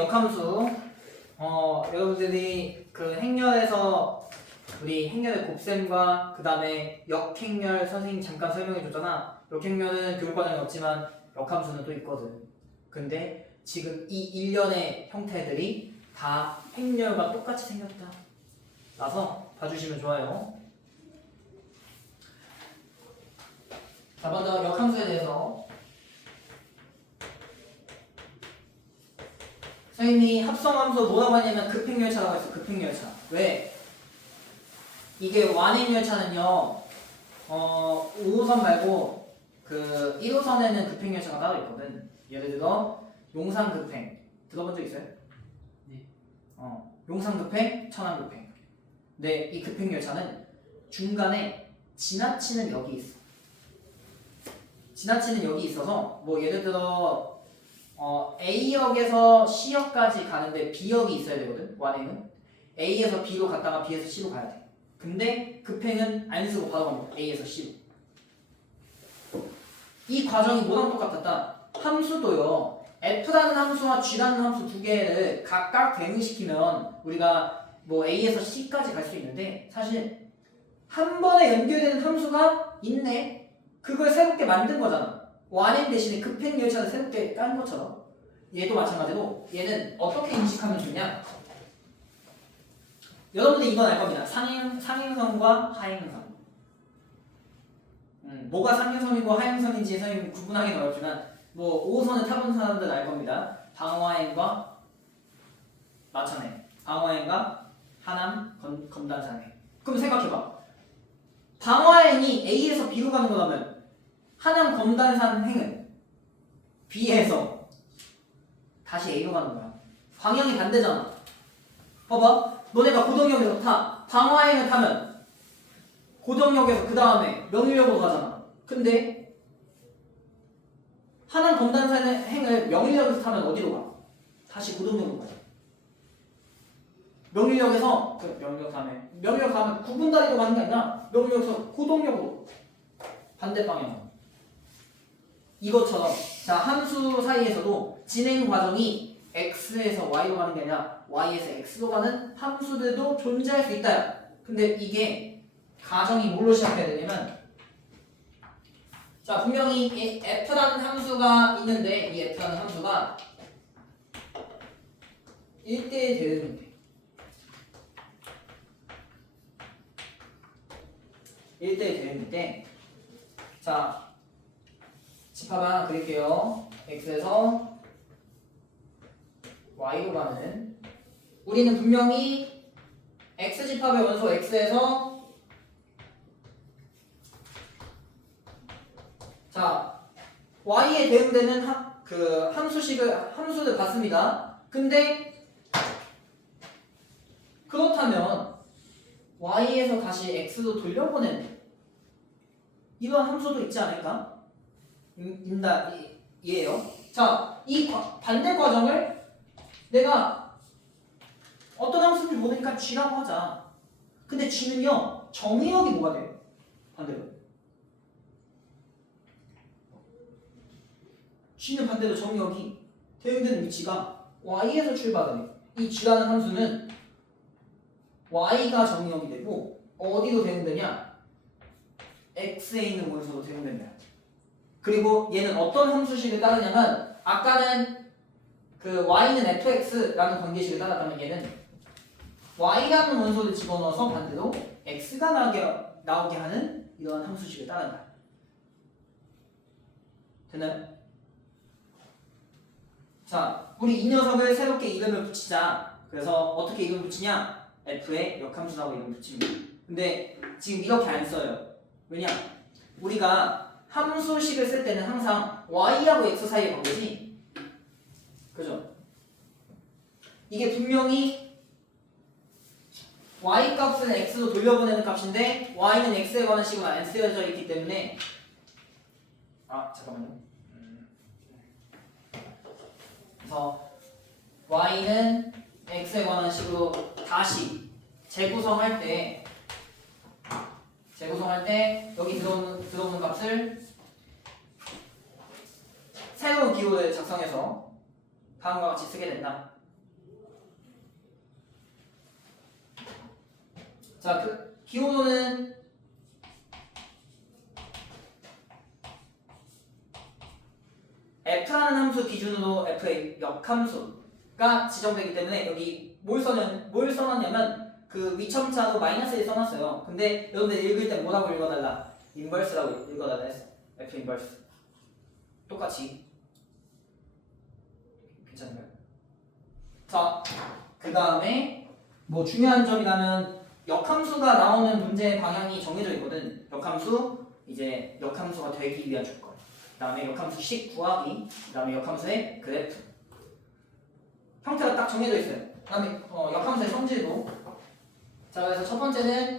역함수. 여러분들이 그 행렬에서 우리 행렬의 곱셈과 그 다음에 역행렬 선생님 잠깐 설명해 줬잖아. 역행렬은 교육과정이 없지만 역함수는 또 있거든. 근데 지금 이 일련의 형태들이 다 행렬과 똑같이 생겼다. 라서 봐주시면 좋아요. 자, 먼저 역함수에 대해서 선생님이 합성함수 뭐라고 하냐면 급행열차라고 했어. 급행열차. 왜? 이게 완행열차는요 5호선 말고 그 1호선에는 급행열차가 따로 있거든. 예를 들어 용산급행 들어본 적 있어요? 네. 용산급행, 천안급행. 근데 이 급행열차는 중간에 지나치는 역이 있어. 지나치는 역이 있어서 뭐 예를 들어 A역에서 C역까지 가는데 B역이 있어야 되거든. 완행은 A에서 B로 갔다가 B에서 C로 가야 돼. 근데 급행은 안 쓰고 바로 갑니다. A에서 C로. 이 과정이 뭐랑 똑같았다. 함수도요. F라는 함수와 G라는 함수 두 개를 각각 대응시키면 우리가 뭐 A에서 C까지 갈 수 있는데 사실 한 번에 연결되는 함수가 있네. 그걸 새롭게 만든 거잖아. 완행 대신에 급행 열차를 새롭게 깐 것처럼 얘도 마찬가지로 얘는 어떻게 인식하면 좋냐? 여러분들 이건 알 겁니다. 상행선과 하행선. 뭐가 상행선이고 하행선인지 선생님 구분하기는 어렵지만 뭐 5호선을 타본 사람들은 알 겁니다. 방화행과 마천행, 방화행과 하남 검단산행. 그럼 생각해봐. 방화행이 A에서 B로 가는 거라면 하남 검단산행은 B에서 다시 A로 가는 거야. 방향이 반대잖아. 봐봐. 너네가 고덕역에서 타. 방화행을 타면 고덕역에서 그 다음에 명일역으로 가잖아. 근데 하남 검단산행을 명일역에서 타면 어디로 가? 다시 고덕역으로 가자. 명일역에서 명일역 가면 구분다리로 가는 게 아니라 명일역에서 고덕역으로 반대 방향. 이것처럼 자 함수 사이에서도 진행 과정이 x에서 y로 가는 게 아니라 y에서 x로 가는 함수들도 존재할 수 있다. 근데 이게 가정이 뭘로 시작해야 되냐면 자 분명히 f라는 함수가 있는데 이 f라는 함수가 1대1 대응인데 1대1 대응인데 자 집합 하나 그릴게요. x에서 y로 가는 우리는 분명히 x집합의 원소 x에서 자 y에 대응되는 함수를 봤습니다. 근데 그렇다면 y에서 다시 x로 돌려보내는 이런 함수도 있지 않을까? 이에요. 자, 이 반대 과정을 내가 어떤 함수인지 모르니까 g라고 하자. 근데 g는요 정의역이 뭐가 돼요? 반대로. g는 반대로 정의역이 대응되는 위치가 y에서 출발을 해. 이 g라는 함수는 y가 정의역이 되고 어디로 대응되냐? x에 있는 원소로 대응된다. 그리고 얘는 어떤 함수식을 따르냐면 아까는 그 y는 fx라는 관계식을 따랐다면 얘는 y라는 원소를 집어넣어서 반대로 x가 나오게 하는 이러한 함수식을 따른다. 됐나요? 자, 우리 이 녀석을 새롭게 이름을 붙이자. 그래서 어떻게 이름을 붙이냐? f의 역함수라고 이름을 붙입니다. 근데 지금 이렇게 안 써요. 왜냐? 우리가 함수식을 쓸 때는 항상 y하고 x 사이의 관계지. 그죠? 이게 분명히 y 값은 x로 돌려보내는 값인데 y는 x에 관한 식으로 안 쓰여져 있기 때문에 잠깐만요. 그래서 y는 x에 관한 식으로 다시 재구성할 때 여기 들어오는 값을 새로운 기호를 작성해서 다음과 같이 쓰게 된다. 자, 그 기호도는 f라는 함수 기준으로 f의 역함수가 지정되기 때문에 여기 뭘 써놨냐면 그 위첨차로 -1 써놨어요. 근데 여러분들 읽을 때 뭐라고 읽어달라? 인버스라고 읽어달라 했어. f 인버스. 똑같이. 괜찮은가요? 자, 그 다음에 뭐 중요한 점이라면 역함수가 나오는 문제의 방향이 정해져 있거든. 역함수, 이제 역함수가 되기 위한 조건. 그 다음에 역함수 식 구하기. 그 다음에 역함수의 그래프. 형태가 딱 정해져 있어요. 그 다음에 역함수의 성질도. 자, 그래서 첫 번째는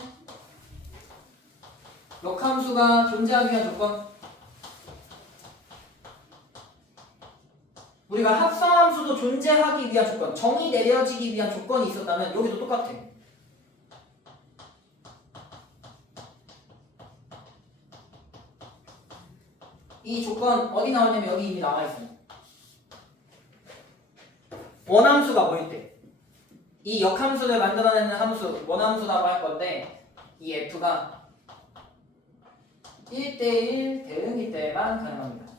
역함수가 존재하기 위한 조건. 우리가 합성함수도 존재하기 위한 조건, 정의 내려지기 위한 조건이 있었다면 여기도 똑같아. 이 조건 어디 나오냐면 여기 이미 나와 있어요. 원함수가 뭐일 때? 이 역함수를 만들어내는 함수, 원함수라고 할 건데 이 f가 1대1 대응일 때만 가능합니다.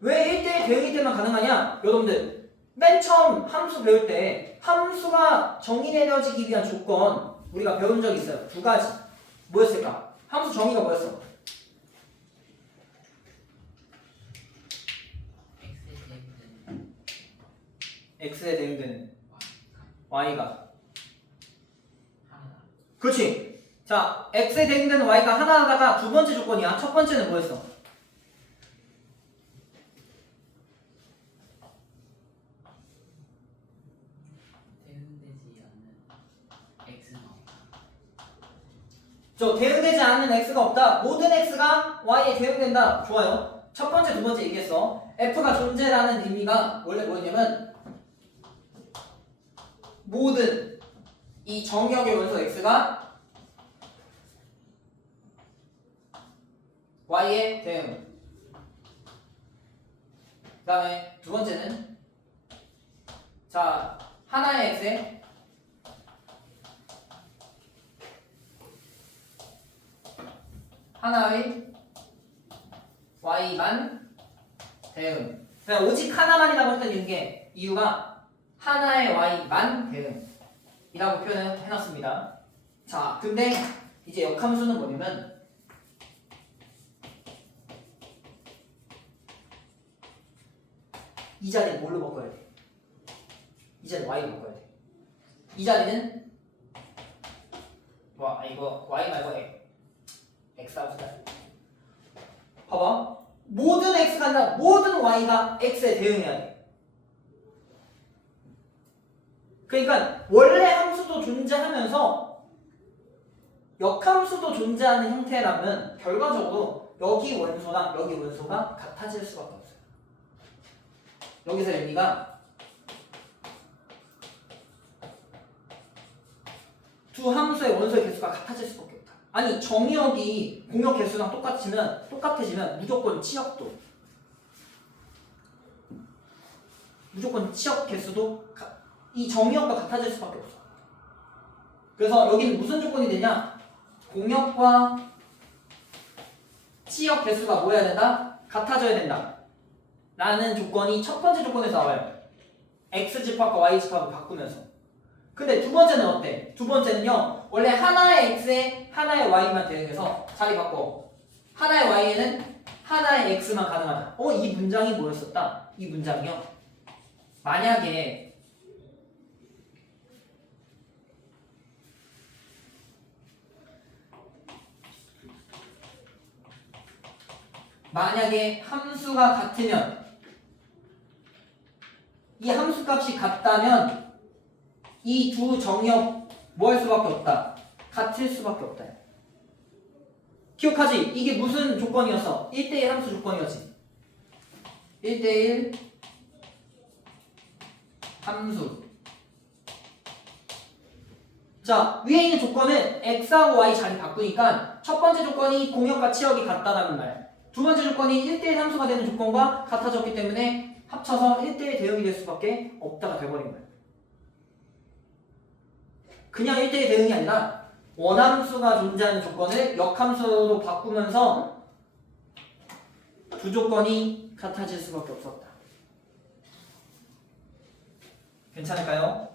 왜 1대1 대응일 때만 가능하냐? 여러분들 맨 처음 함수 배울 때 함수가 정의 내려지기 위한 조건 우리가 배운 적이 있어요. 두 가지. 뭐였을까? 함수 정의가 뭐였어? x에 대응되는 y가 그렇지. 자, x에 대응되는 y가 하나하다가 두 번째 조건이야. 첫 번째는 뭐였어? 대응되지 않는 x가 없다. 모든 x가 y에 대응된다. 좋아요. 첫 번째, 두 번째 얘기했어. f가 존재라는 의미가 원래 뭐였냐면 모든 이 정역의 원소 x가 y에 대응. 그 다음에 두 번째는 자, 하나의 x에 하나의 y만 대응. 그냥 오직 하나만이라고 했던 이유가 하나의 y만 대응이라고 표현을 해놨습니다. 자, 근데 이제 역함수는 뭐냐면 이 자리는 뭘로 바꿔야 돼? 이 자리는 y로 바꿔야 돼. 이 자리는 이거 y 말고 x 합시다. 봐봐. 모든 x가 아니라 모든 y가 x에 대응해야 돼. 그러니까 원래 함수도 존재하면서 역함수도 존재하는 형태라면 결과적으로 여기 원소랑 여기 원소가 같아질 수밖에 없어요. 여기서 의미가 두 함수의 원소의 개수가 같아질 수밖에 없다. 아니 정역이 공역 개수랑 똑같아지면 무조건 치역도 무조건 치역 개수도 이 정역과 같아질 수밖에 없어. 그래서 여기는 무슨 조건이 되냐? 공역과 치역 개수가 뭐 해야 된다? 같아져야 된다. 라는 조건이 첫 번째 조건에서 나와요. x집합과 y집합을 바꾸면서. 근데 두 번째는 어때? 두 번째는요. 원래 하나의 x에 하나의 y만 대응해서 자리 바꿔. 하나의 y에는 하나의 x만 가능하다. 이 문장이 뭐였었다? 이 문장이요. 만약에 함수가 같으면 이 함수 값이 같다면 이 두 정역 뭐 할 수밖에 없다. 같을 수밖에 없다. 기억하지? 이게 무슨 조건이었어? 1대1 함수 조건이었지. 1대1 함수. 자, 위에 있는 조건은 x하고 y 자리 바꾸니까 첫 번째 조건이 공역과 치역이 같다라는 말. 두 번째 조건이 1대1 함수가 되는 조건과 같아졌기 때문에 합쳐서 1대1 대응이 될 수밖에 없다가 돼버린 거예요. 그냥 1대1 대응이 아니라 원함수가 존재하는 조건을 역함수로 바꾸면서 두 조건이 같아질 수밖에 없었다. 괜찮을까요?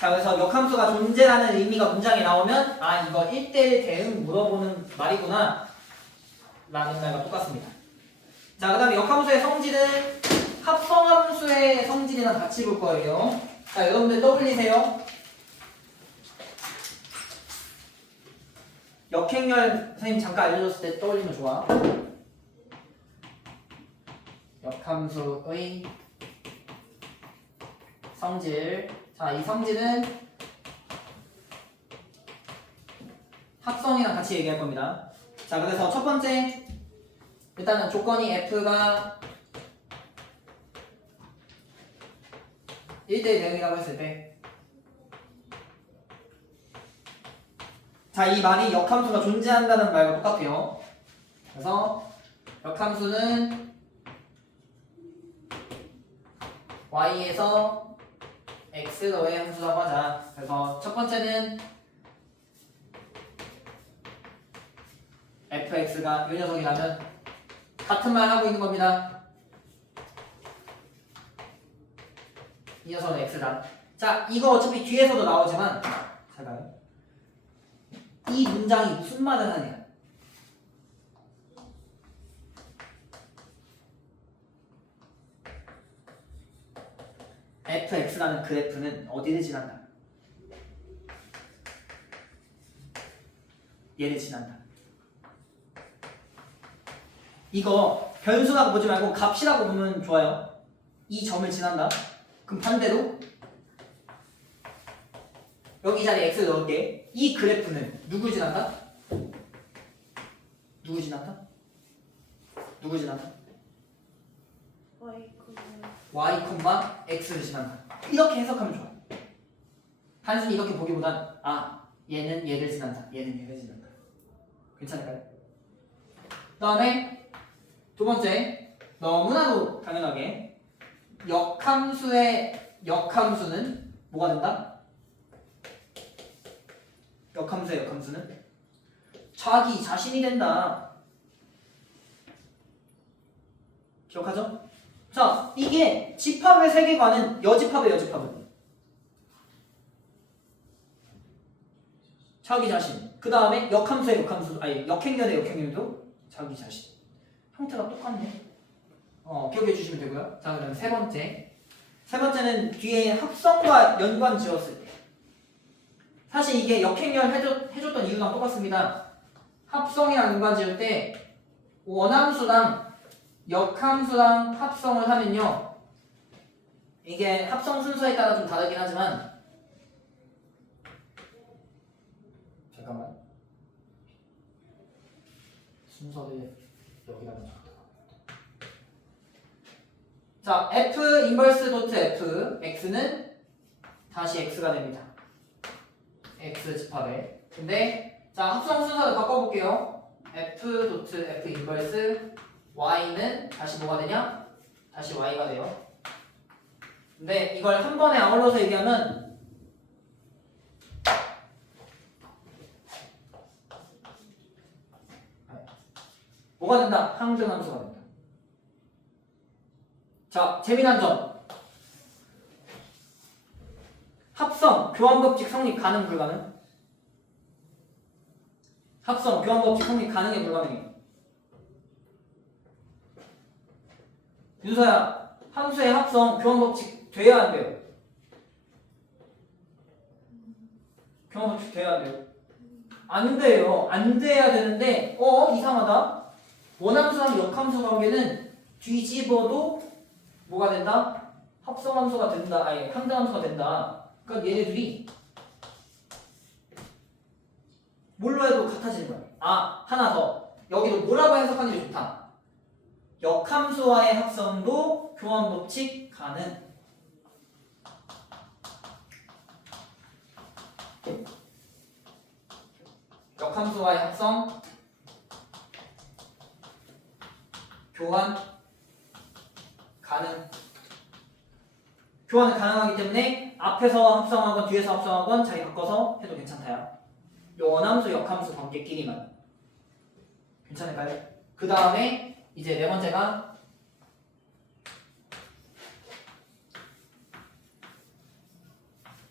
자, 그래서 역함수가 존재하는 의미가 문장에 나오면 아, 이거 1대1 대응 물어보는 말이구나 라는 말과 똑같습니다. 자, 그 다음에 역함수의 성질은 합성함수의 성질이랑 같이 볼 거예요. 자, 여러분들 떠올리세요. 역행렬 선생님 잠깐 알려줬을 때 떠올리면 좋아. 역함수의 성질. 자, 이 성질은 합성이랑 같이 얘기할 겁니다. 자, 그래서 첫 번째 일단은 조건이 f가 1대1 대응이라고 했을 때, 자, 이 말이 역함수가 존재한다는 말과 똑같아요. 그래서 역함수는 y에서 x로의 함수라고 하자. 그래서 첫 번째는 fx가 이 녀석이라면 같은 말 하고 있는 겁니다. 이 녀석은 x다. 자, 이거 어차피 뒤에서도 나오지만 잘 봐요. 이 문장이 무슨 말을 하냐? fx라는 그래프는 어디를 지난다? 얘를 지난다. 이거 변수라고 보지 말고 값이라고 보면 좋아요. 이 점을 지난다. 그럼 반대로 여기 자리에 x를 넣을게. 이 그래프는 누구 지난다? 누구 지난다? 누구 지난다? y, x를 지난다. 이렇게 해석하면 좋아. 단순히 이렇게 보기보단 아, 얘는 얘를 지난다. 얘는 얘를 지난다. 괜찮을까요? 그 다음에 두 번째, 너무나도 당연하게 역함수의 역함수는 뭐가 된다? 역함수의 역함수는 자기 자신이 된다. 기억하죠? 자, 이게 집합의 세계관은 여집합의 여집합은 자기 자신. 그 다음에 역함수의 역함수, 아니 역행렬의 역행렬도 자기 자신. 형태가 똑같네. 기억해 주시면 되고요. 자, 그다음 세 번째. 세 번째는 뒤에 합성과 연관 지었을 때. 사실 이게 역행렬 해줬던 이유랑 똑같습니다. 합성이랑 연관 지을 때 원함수랑 역함수랑 합성을 하면요, 이게 합성 순서에 따라 좀 다르긴 하지만, 잠깐만, 순서를 여기다 넣자. 자, f 인버스 도트 f x는 다시 x가 됩니다. x 집합에. 근데 자, 합성 순서를 바꿔볼게요. f 도트 f 인버스 y는 다시 뭐가 되냐? 다시 y가 돼요. 근데 이걸 한 번에 아울러서 얘기하면 뭐가 된다? 항등함수가 된다. 자, 재미난 점. 합성, 교환법칙 성립 가능 불가능? 합성, 교환법칙 성립 가능해 불가능해? 윤서야, 함수의 합성, 교환법칙 돼야 안 돼요? 교환법칙 돼야 안 돼요? 안 돼요. 안 돼야 되는데 이상하다. 원함수랑 역함수 관계는 뒤집어도 뭐가 된다? 합성함수가 된다. 아니, 항등함수가 된다. 그러니까 얘네들이 뭘로 해도 같아지는 거야. 아, 하나 더. 여기도 뭐라고 해석하는 게 좋다. 역함수와의 합성도 교환법칙 가능. 역함수와의 합성 교환 교환은 가능하기 때문에 앞에서 합성하건 뒤에서 합성하건 자기 바꿔서 해도 괜찮다요. 요 원함수 역함수 관계끼리만 괜찮을까요? 그 다음에 이제 네 번째가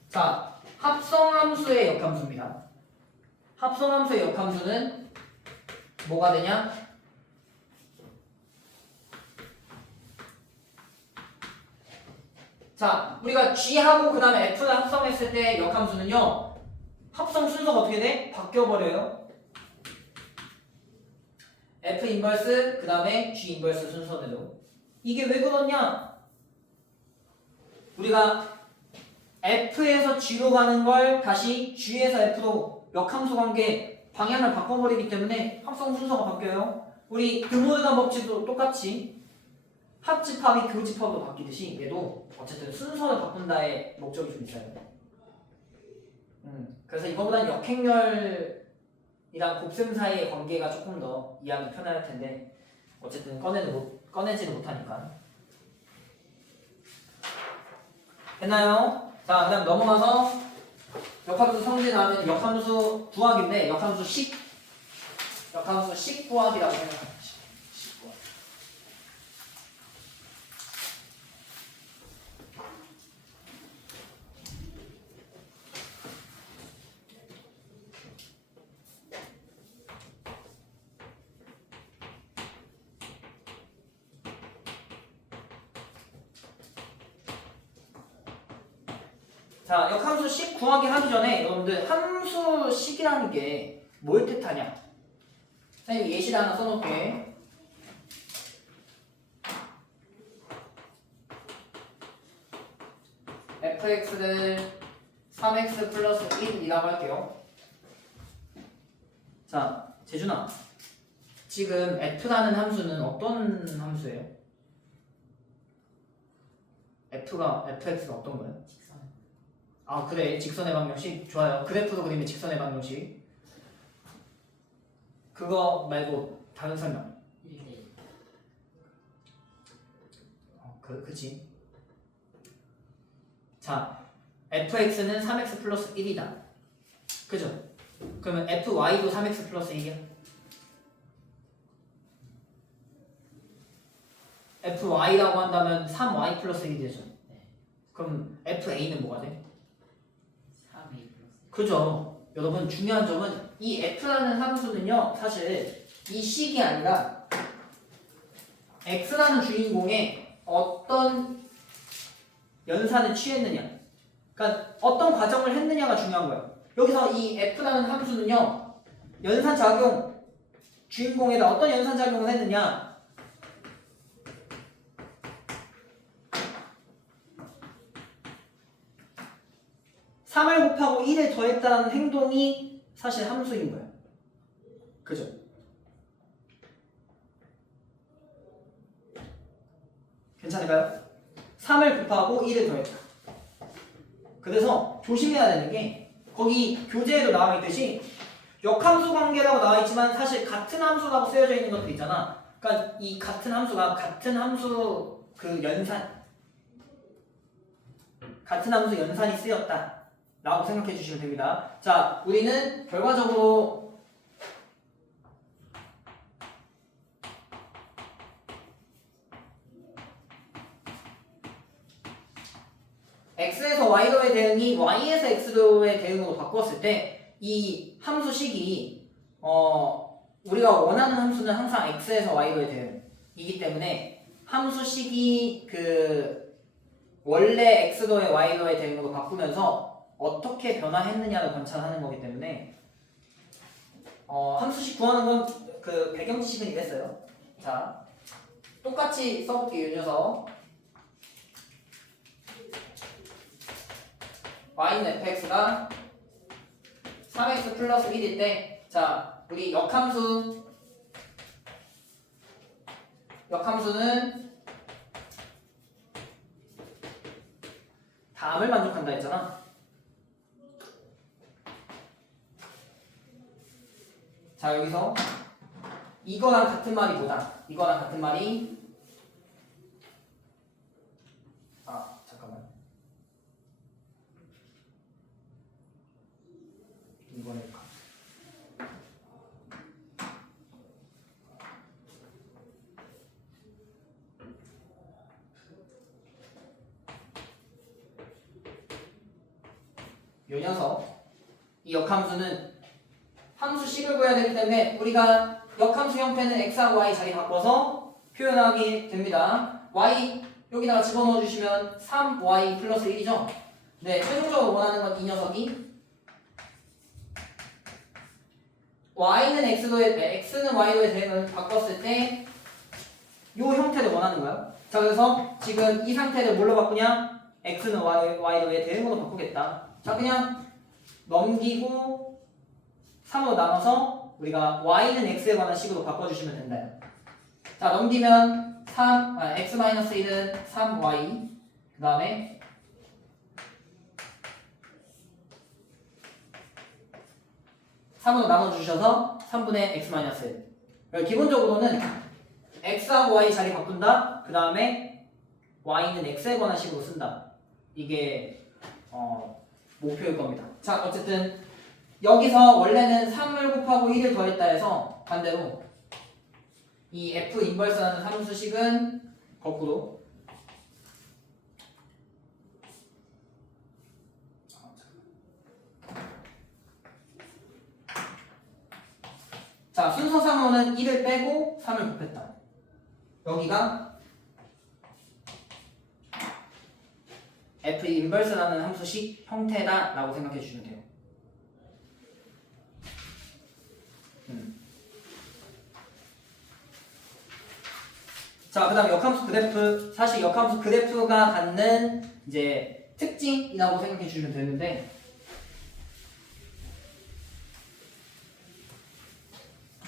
자 합성함수의 역함수입니다. 합성함수의 역함수는 뭐가 되냐? 자, 우리가 G하고 그 다음에 F를 합성했을 때 역함수는요 합성 순서가 어떻게 돼? 바뀌어버려요. F 인버스 그 다음에 G 인버스 순서대로. 이게 왜 그러냐? 우리가 F에서 G로 가는 걸 다시 G에서 F로 역함수 관계 방향을 바꿔버리기 때문에 합성 순서가 바뀌어요. 우리 드모르간 법칙도 똑같이 합집합이 교집합으로 바뀌듯이 얘도 어쨌든 순서를 바꾼다의 목적이 좀 있어요. 그래서 이거보다는 역행렬이랑 곱셈 사이의 관계가 조금 더 이해하기 편할 텐데 어쨌든 꺼내지를 못하니까. 됐나요? 자, 그 다음 넘어가서 역함수 성질 다음에 역함수 부학인데 역함수 식부학이라고 생각합니다. 식부학. 자, 역함수 식 구하기 하기 전에 여러분들 함수식이라는 게 뭘 뜻하냐? 선생님 예시를 하나 써놓을게. fx를 3x 플러스 1이라고 할게요. 자, 재준아. 지금 f라는 함수는 어떤 함수예요? fx가 어떤 거예요? 아, 그래. 직선의 방정식 좋아요. 그래프도 그리면 직선의 방정식. 그거 말고 다른 설명. 1대1. 그치. 자, fx는 3x 플러스 1이다. 그죠? 그러면 fy도 3x 플러스 1이야. fy라고 한다면 3y 플러스 1이 되죠. 네. 그럼 fa는 뭐가 돼? 3a 플러스. 그죠? 여러분 중요한 점은 이 f라는 함수는요 사실 이 식이 아니라 x라는 주인공의 어떤 연산을 취했느냐, 그러니까 어떤 과정을 했느냐가 중요한 거예요. 여기서 이 f라는 함수는요 연산작용 주인공에다 어떤 연산작용을 했느냐, 3을 곱하고 1을 더했다는 행동이 사실 함수인 거예요. 그죠? 괜찮을까요? 3을 곱하고 1을 더했다. 그래서 조심해야 되는 게 거기 교재에도 나와 있듯이 역함수 관계라고 나와 있지만 사실 같은 함수라고 쓰여져 있는 것도 있잖아. 그러니까 이 같은 함수가 같은 함수 그 연산, 같은 함수 연산이 쓰였다 라고 생각해 주시면 됩니다. 자, 우리는 결과적으로 x에서 y로의 대응이 y에서 x로의 대응으로 바꿨을 때 이 함수식이 우리가 원하는 함수는 항상 x에서 y로의 대응이기 때문에 함수식이 그 원래 x도의 y도의 대응으로 바꾸면서 어떻게 변화했느냐를 관찰하는 거기 때문에 함수식 구하는 건 그 배경 지식은 이랬어요. 자, 똑같이 써볼게요. 이 녀석 y는 fx가 3x 플러스 1일 때, 자, 우리 역함수는 다음을 만족한다 했잖아. 자, 여기서 이거랑 같은 말이 뭐다? 이거랑 같은 말이 요 녀석 이 역함수는 함수식을 구해야 되기 때문에 우리가 역함수 형태는 x하고 y 자리 바꿔서 표현하게 됩니다. y 여기다가 집어넣어 주시면 3y 플러스 1이죠. 네, 최종적으로 원하는 건 이 녀석이 y는 x도에 x는 y도의 대응을 바꿨을 때 이 형태를 원하는 거야. 자, 그래서 지금 이 상태를 뭘로 바꾸냐? x는 y도의 대응으로 바꾸겠다. 자, 그냥 넘기고 3으로 나눠서 우리가 y는 x에 관한 식으로 바꿔주시면 된다. 자, 넘기면 x-1은 3y 그 다음에 (3으로) 나눠주셔서 3분의 x-1 기본적으로는 x하고 y 자리 바꾼다. 그 다음에 y는 x에 관한 식으로 쓴다. 이게 목표일 겁니다. 자, 어쨌든 여기서 원래는 3을 곱하고 1을 더했다 해서 반대로 이 f 인버스라는 함수식은 거꾸로 자, 순서상으로는 1을 빼고 3을 곱했다. 여기가 f 인버스라는 함수식 형태다 라고 생각해 주시면 돼요. 자, 그 다음 역함수 그래프. 사실 역함수 그래프가 갖는 이제 특징이라고 생각해 주시면 되는데,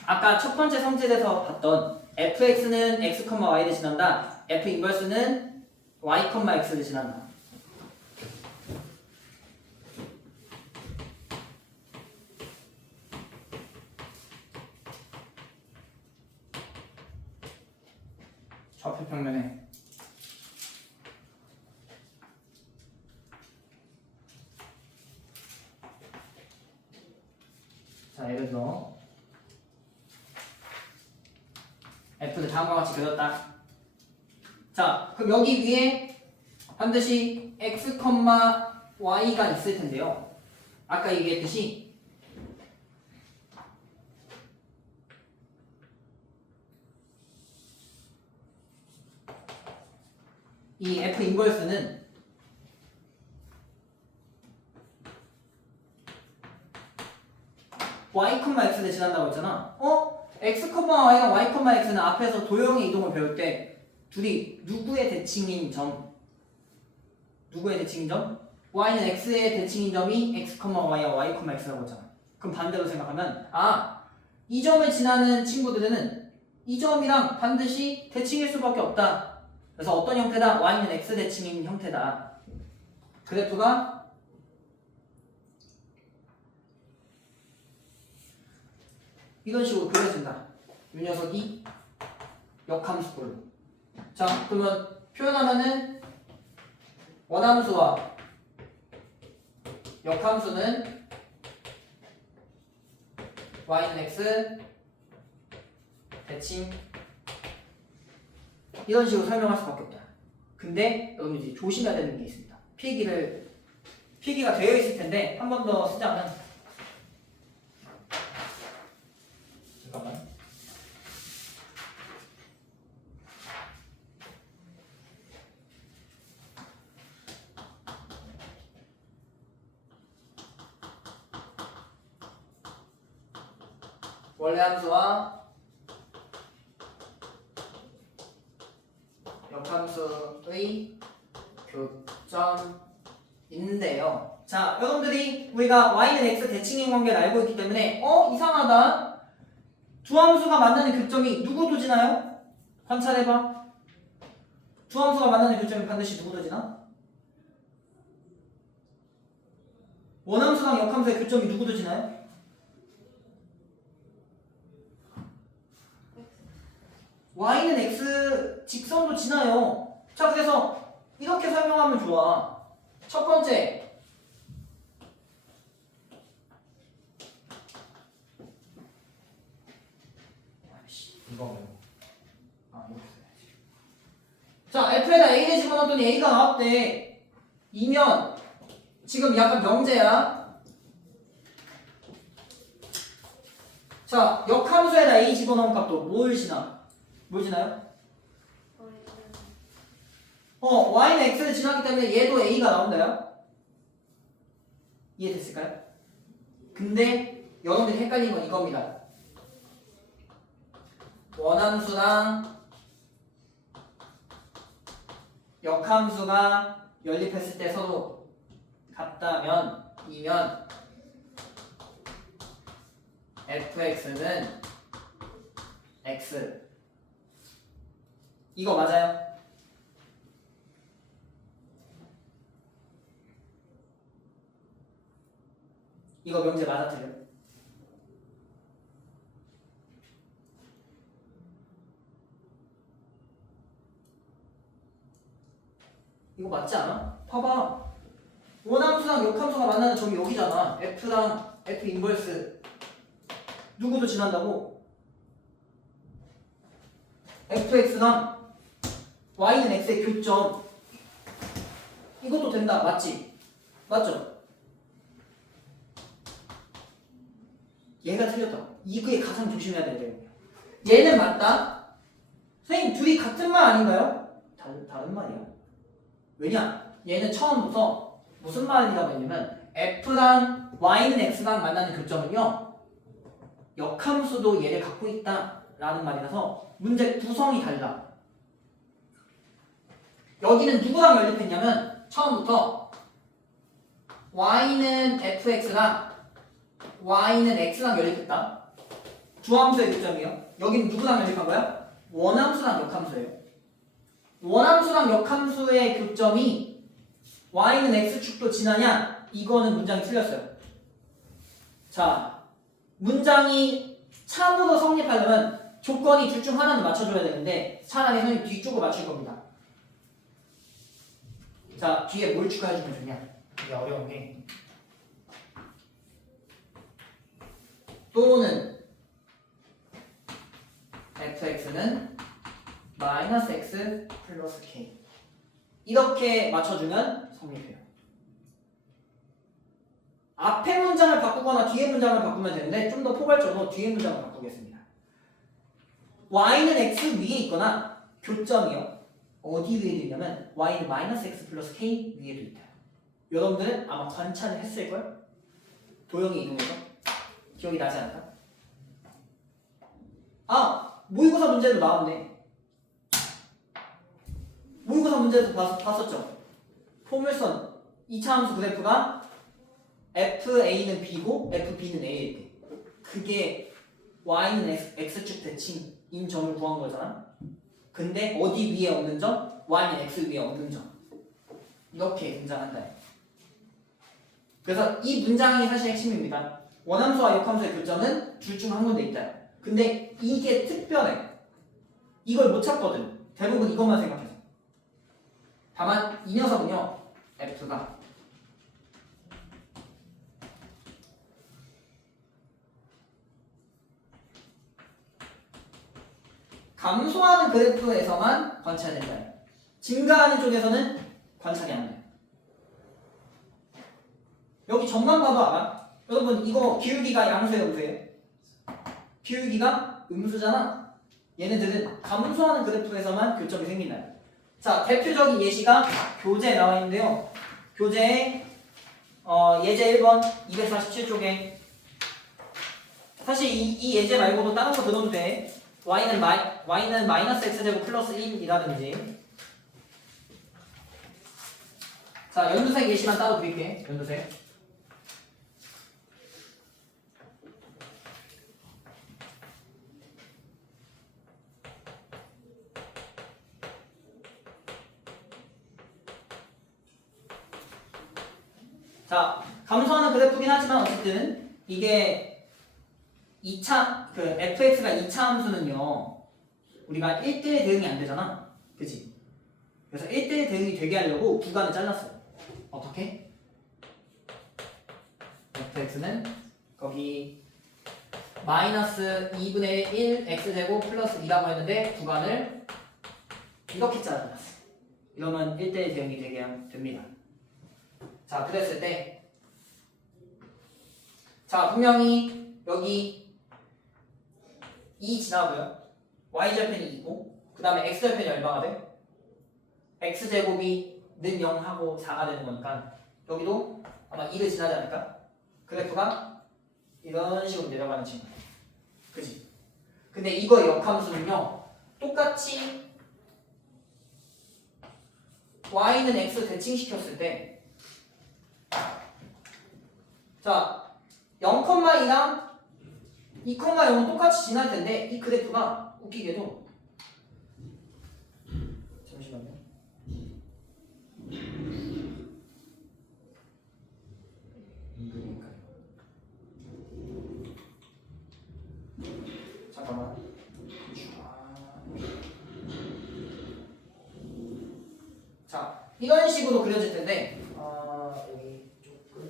아까 첫 번째 성질에서 봤던 fx는 x, y를 지난다. f 인버스는 y, x를 지난다. 좌표 평면에 자, 예를 들어 f를 다음과 같이 그렸다. 자, 그럼 여기 위에 반드시 x, y가 있을 텐데요. 아까 얘기했듯이 이 f 인버스는 y, x를 지난다고 했잖아. x, y랑 y, x는 앞에서 도형의 이동을 배울 때 둘이 누구의 대칭인 점? y는 x의 대칭인 점이 x, y와 y, x라고 했잖아. 그럼 반대로 생각하면 이 점을 지나는 친구들은 이 점이랑 반드시 대칭일 수밖에 없다. 그래서 어떤 형태다? y는 x 대칭인 형태다. 그래프가 이런 식으로 그려진다. 이 녀석이 역함수꼴로. 자, 그러면 표현하면은 원함수와 역함수는 y는 x 대칭 이런 식으로 설명할 수밖에 없다. 근데 여러분 이제 조심해야 되는 게 있습니다. 필기가 되어 있을 텐데 한 번 더 쓰자면 잠깐만. 원래 함수와 역함수의 교점인데요. 자, 여러분들이 우리가 y는 x 대칭인 관계를 알고 있기 때문에 이상하다. 두 함수가 만나는 교점이 누구 도지나요? 관찰해봐. 두 함수가 만나는 교점이 반드시 누구 도지나? 원함수랑 역함수의 교점이 누구 도지나요? y는 x 직선도 지나요. 자, 그래서 이렇게 설명하면 좋아. 첫 번째, 자, f에다 a를 집어넣었더니 a가 나왔대. 이면 지금 약간 명제야. 자, 역함수에다 a 집어넣은 값도 뭘 지나? 뭘 지나요? y는 x를 지났기 때문에 얘도 a가 나온다요? 이해됐을까요? 근데 여러분들이 헷갈린 건 이겁니다. 원함수랑 역함수가 연립했을 때 서로 같다면 이면 fx는 x 이거 맞아요? 이거 명제 맞아 틀려? 이거 맞지 않아? 봐봐. 원함수랑 역함수가 만나는 점이 여기잖아. F랑 F 인버스 누구도 지난다고? fx랑 y는 x의 교점 이것도 된다. 맞지? 맞죠? 얘가 틀렸다. 이게 가장 조심해야 돼요. 얘는 맞다. 선생님 둘이 같은 말 아닌가요? 다른 말이야. 왜냐? 얘는 처음부터 무슨 말이라고 했냐면 f랑 y는 x랑 만나는 교점은요 역함수도 얘를 갖고 있다 라는 말이라서 문제 구성이 달라. 여기는 누구랑 연립했냐면 처음부터 y는 fx랑 y는 x랑 연립했다. 주함수의 교점이요. 여기는 누구랑 연립한 거야? 원함수랑 역함수예요. 원함수랑 역함수의 교점이 y는 x축도 지나냐? 이거는 문장이 틀렸어요. 자, 문장이 참으로 성립하려면 조건이 둘 중 하나는 맞춰줘야 되는데 차라리 선생님 뒤쪽을 맞출 겁니다. 자, 뒤에 뭘 추가해주면 좋냐? 이게 어려운 게 또는 fx는 마이너스 x 플러스 k 이렇게 맞춰주면 성립해요. 앞에 문장을 바꾸거나 뒤에 문장을 바꾸면 되는데 좀 더 포괄적으로 뒤에 문장을 바꾸겠습니다. y는 x 위에 있거나 교점이요. 어디 위에 있냐면 y는 마이너스 x 플러스 k 위에도 있다. 여러분들은 아마 관찰을 했을걸? 도형이 이동해서 기억이 나지 않을까? 아! 모의고사 문제도 나왔네. 모의고사 문제도 봤었죠? 포물선 2차 함수 그래프가 FA는 B고 FB는 A일 때 그게 Y는 X축 대칭인 점을 구한 거잖아. 근데 어디 위에 없는 점? Y는 X 위에 없는 점. 이렇게 등장한다. 그래서 이 문장이 사실 핵심입니다. 원함수와 역함수의 교점은 둘 중 한 군데 있다. 근데 이게 특별해. 이걸 못 찾거든. 대부분 이것만 생각해서. 다만 이 녀석은요. F가 감소하는 그래프에서만 관찰된다. 증가하는 쪽에서는 관찰이 안 돼요. 여기 점만 봐도 알아? 여러분 이거 기울기가 양수예요, 음수예요? 기울기가 음수잖아. 얘네들은 감소하는 그래프에서만 교점이 생긴다. 자, 대표적인 예시가 교재에 나와 있는데요. 교재에 예제 1번 247쪽에 사실 이 예제 말고도 다른 거 들어도 돼. y는 마이너스 x제곱 플러스 1이라든지. 자, 연두색 예시만 따로 드릴게. 연두색. 자, 감소하는 그래프긴 하지만 어쨌든 이게 2차 그 fx가 2차 함수는요. 우리가 1대1 대응이 안 되잖아. 그치? 그래서 1대1 대응이 되게 하려고 구간을 잘랐어요. 어떻게? fx는 거기 마이너스 2분의 1 x제곱 플러스 2라고 했는데 구간을 이렇게 잘라놨어. 이러면 1대1 대응이 되게 됩니다. 자, 그랬을 때, 자, 분명히 여기 2 지나고요. y절편이 2고, 그 다음에 x절편이 얼마가 돼? x제곱이 는 0하고 4가 되는 거니까, 여기도 아마 2를 지나지 않을까? 그래프가 이런 식으로 내려가는 친구. 그지? 근데 이거의 역함수는요, 똑같이 y는 x 대칭시켰을 때, 자, 0,2랑 2,0은 똑같이 지날 텐데, 이 그래프가 웃기게도, 잠시만요. 잠깐만. 자, 이런 식으로 그려질 텐데, 여기 조금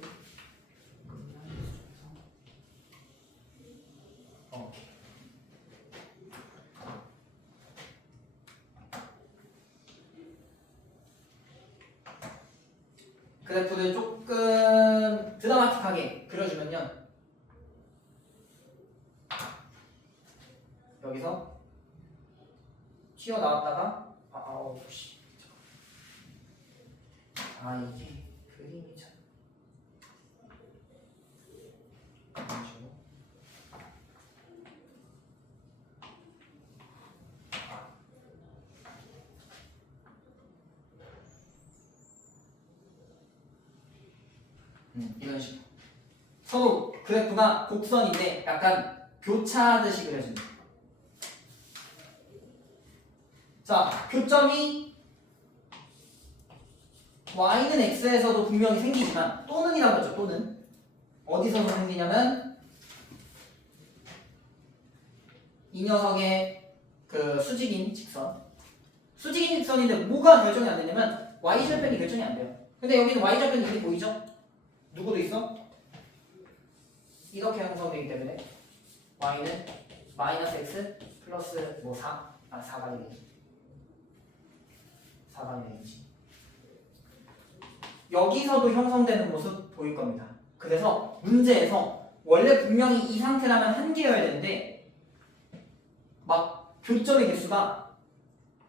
그래프를 조금 드라마틱하게 그려주면요, 여기서 튀어나왔다가 이게 그림이 참 이런 식으로. 이런 식으로 서로 그래프가 곡선인데 약간 교차하듯이 그려집니다. 자, 교점이 y는 x에서도 분명히 생기지만 또는이라고 하죠. 또는 어디서도 생기냐면 이 녀석의 그 수직인 직선인데 뭐가 결정이 안 되냐면 y절편이 결정이 안 돼요. 근데 여기는 y절편이 이미 보이죠? 누구도 있어? 이렇게 형성되기 때문에 y는 마이너스 x 플러스 4가 되겠지. 4가 되겠지. 여기서도 형성되는 모습 보일 겁니다. 그래서 문제에서 원래 분명히 이 상태라면 한 개여야 되는데 막 교점의 개수가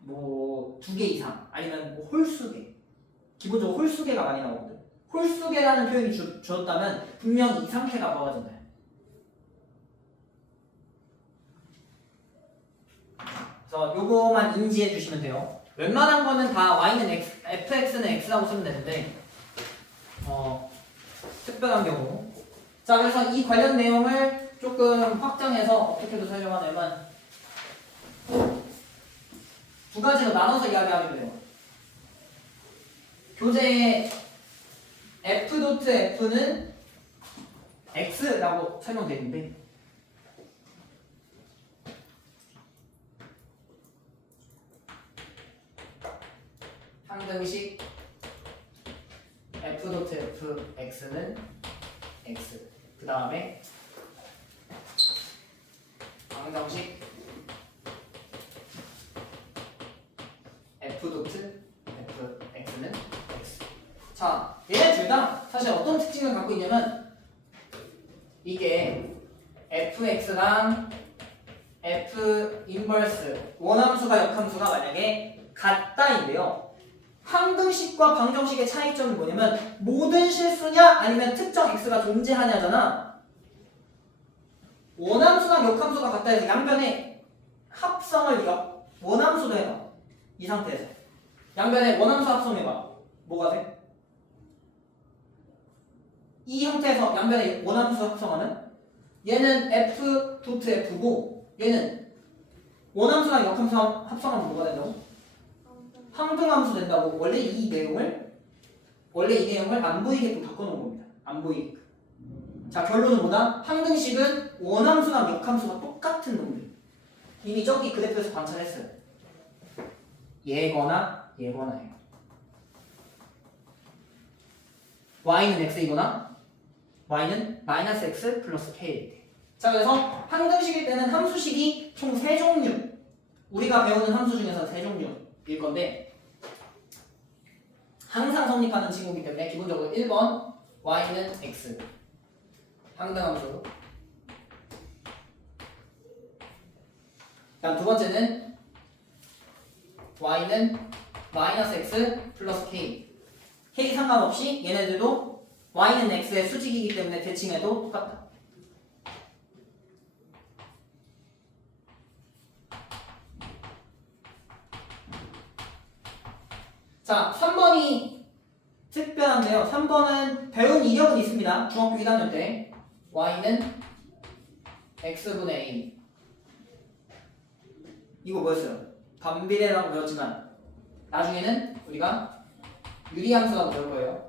뭐 2개 이상 아니면 뭐 홀수개, 기본적으로 홀수개가 많이 나오거든. 홀수개라는 표현이 주었다면 분명히 이 상태가 먹어진다. 그래서 요거만 인지해 주시면 돼요. 웬만한 거는 다 y는 x, fx는 x라고 쓰면 되는데 특별한 경우. 자, 그래서 이 관련 내용을 조금 확장해서 어떻게도 설명하냐면 두 가지로 나눠서 이야기하면 돼요. 교재에 f.f는 x라고 설명되어 있는데 항등식 f.fx는 x, 그 다음에 방정식 f.fx는 x. 자, 얘네 둘 다 사실 어떤 특징을 갖고 있냐면 이게 fx랑 f 인버스 원함수가 역함수가 만약에 같다인데요, 항등식과 방정식의 차이점이 뭐냐면 모든 실수냐 아니면 특정 x가 존재하냐잖아. 원함수랑 역함수가 같다 해서 양변의 합성을 원함수로 해봐. 이 상태에서 양변의 원함수 합성해봐. 뭐가 돼? 이 형태에서 양변의 원함수 합성하면 얘는 f.f고 얘는 원함수랑 역함수 합성하면 뭐가 된다고? 항등함수 된다고. 원래 이 내용을 안 보이게끔 바꿔놓은 겁니다. 안 보이게. 자, 결론은 뭐다? 항등식은 원함수랑 역함수가 똑같은 놈들. 이미 저기 그래프에서 관찰했어요. 얘거나 얘거나예요. y는 x이거나 y는 마이너스 x 플러스 k일 때. 자, 그래서 항등식일 때는 함수식이 총 3종류, 우리가 배우는 함수 중에서 3종류일 건데 항상 성립하는 친구이기 때문에 기본적으로 1번 y는 x 항등함수. 다음 두 번째는 y는 마이너스 x 플러스 k 상관없이 얘네들도 y는 x의 수직이기 때문에 대칭해도 똑같다. 자, 3번이 특별한데요. 3번은 배운 이력은 있습니다. 중학교 1학년 때 y는 x분의 a. 이거 뭐였어요? 반비례라고 배웠지만 나중에는 우리가 유리함수라고 배울 거예요.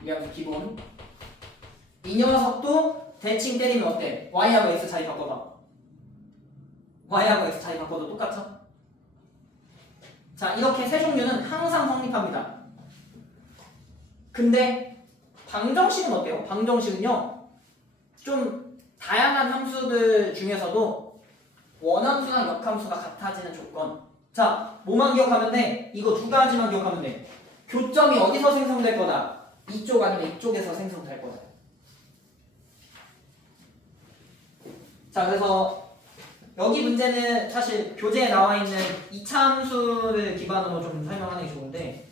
유리함수 기본. 이 녀석도 대칭 때리면 어때? y하고 x 자리 바꿔봐. y하고 x 자리 바꿔도 똑같죠? 자, 이렇게 세 종류는 항상 성립합니다. 근데 방정식은 어때요? 방정식은요, 좀 다양한 함수들 중에서도 원함수랑 역함수가 같아지는 조건. 자, 뭐만 기억하면 돼? 이거 두 가지만 기억하면 돼. 교점이 어디서 생성될 거다? 이쪽 아니면 이쪽에서 생성될 거다. 자, 그래서 여기 문제는 사실 교재에 나와 있는 2차 함수를 기반으로 좀 설명하는 게 좋은데,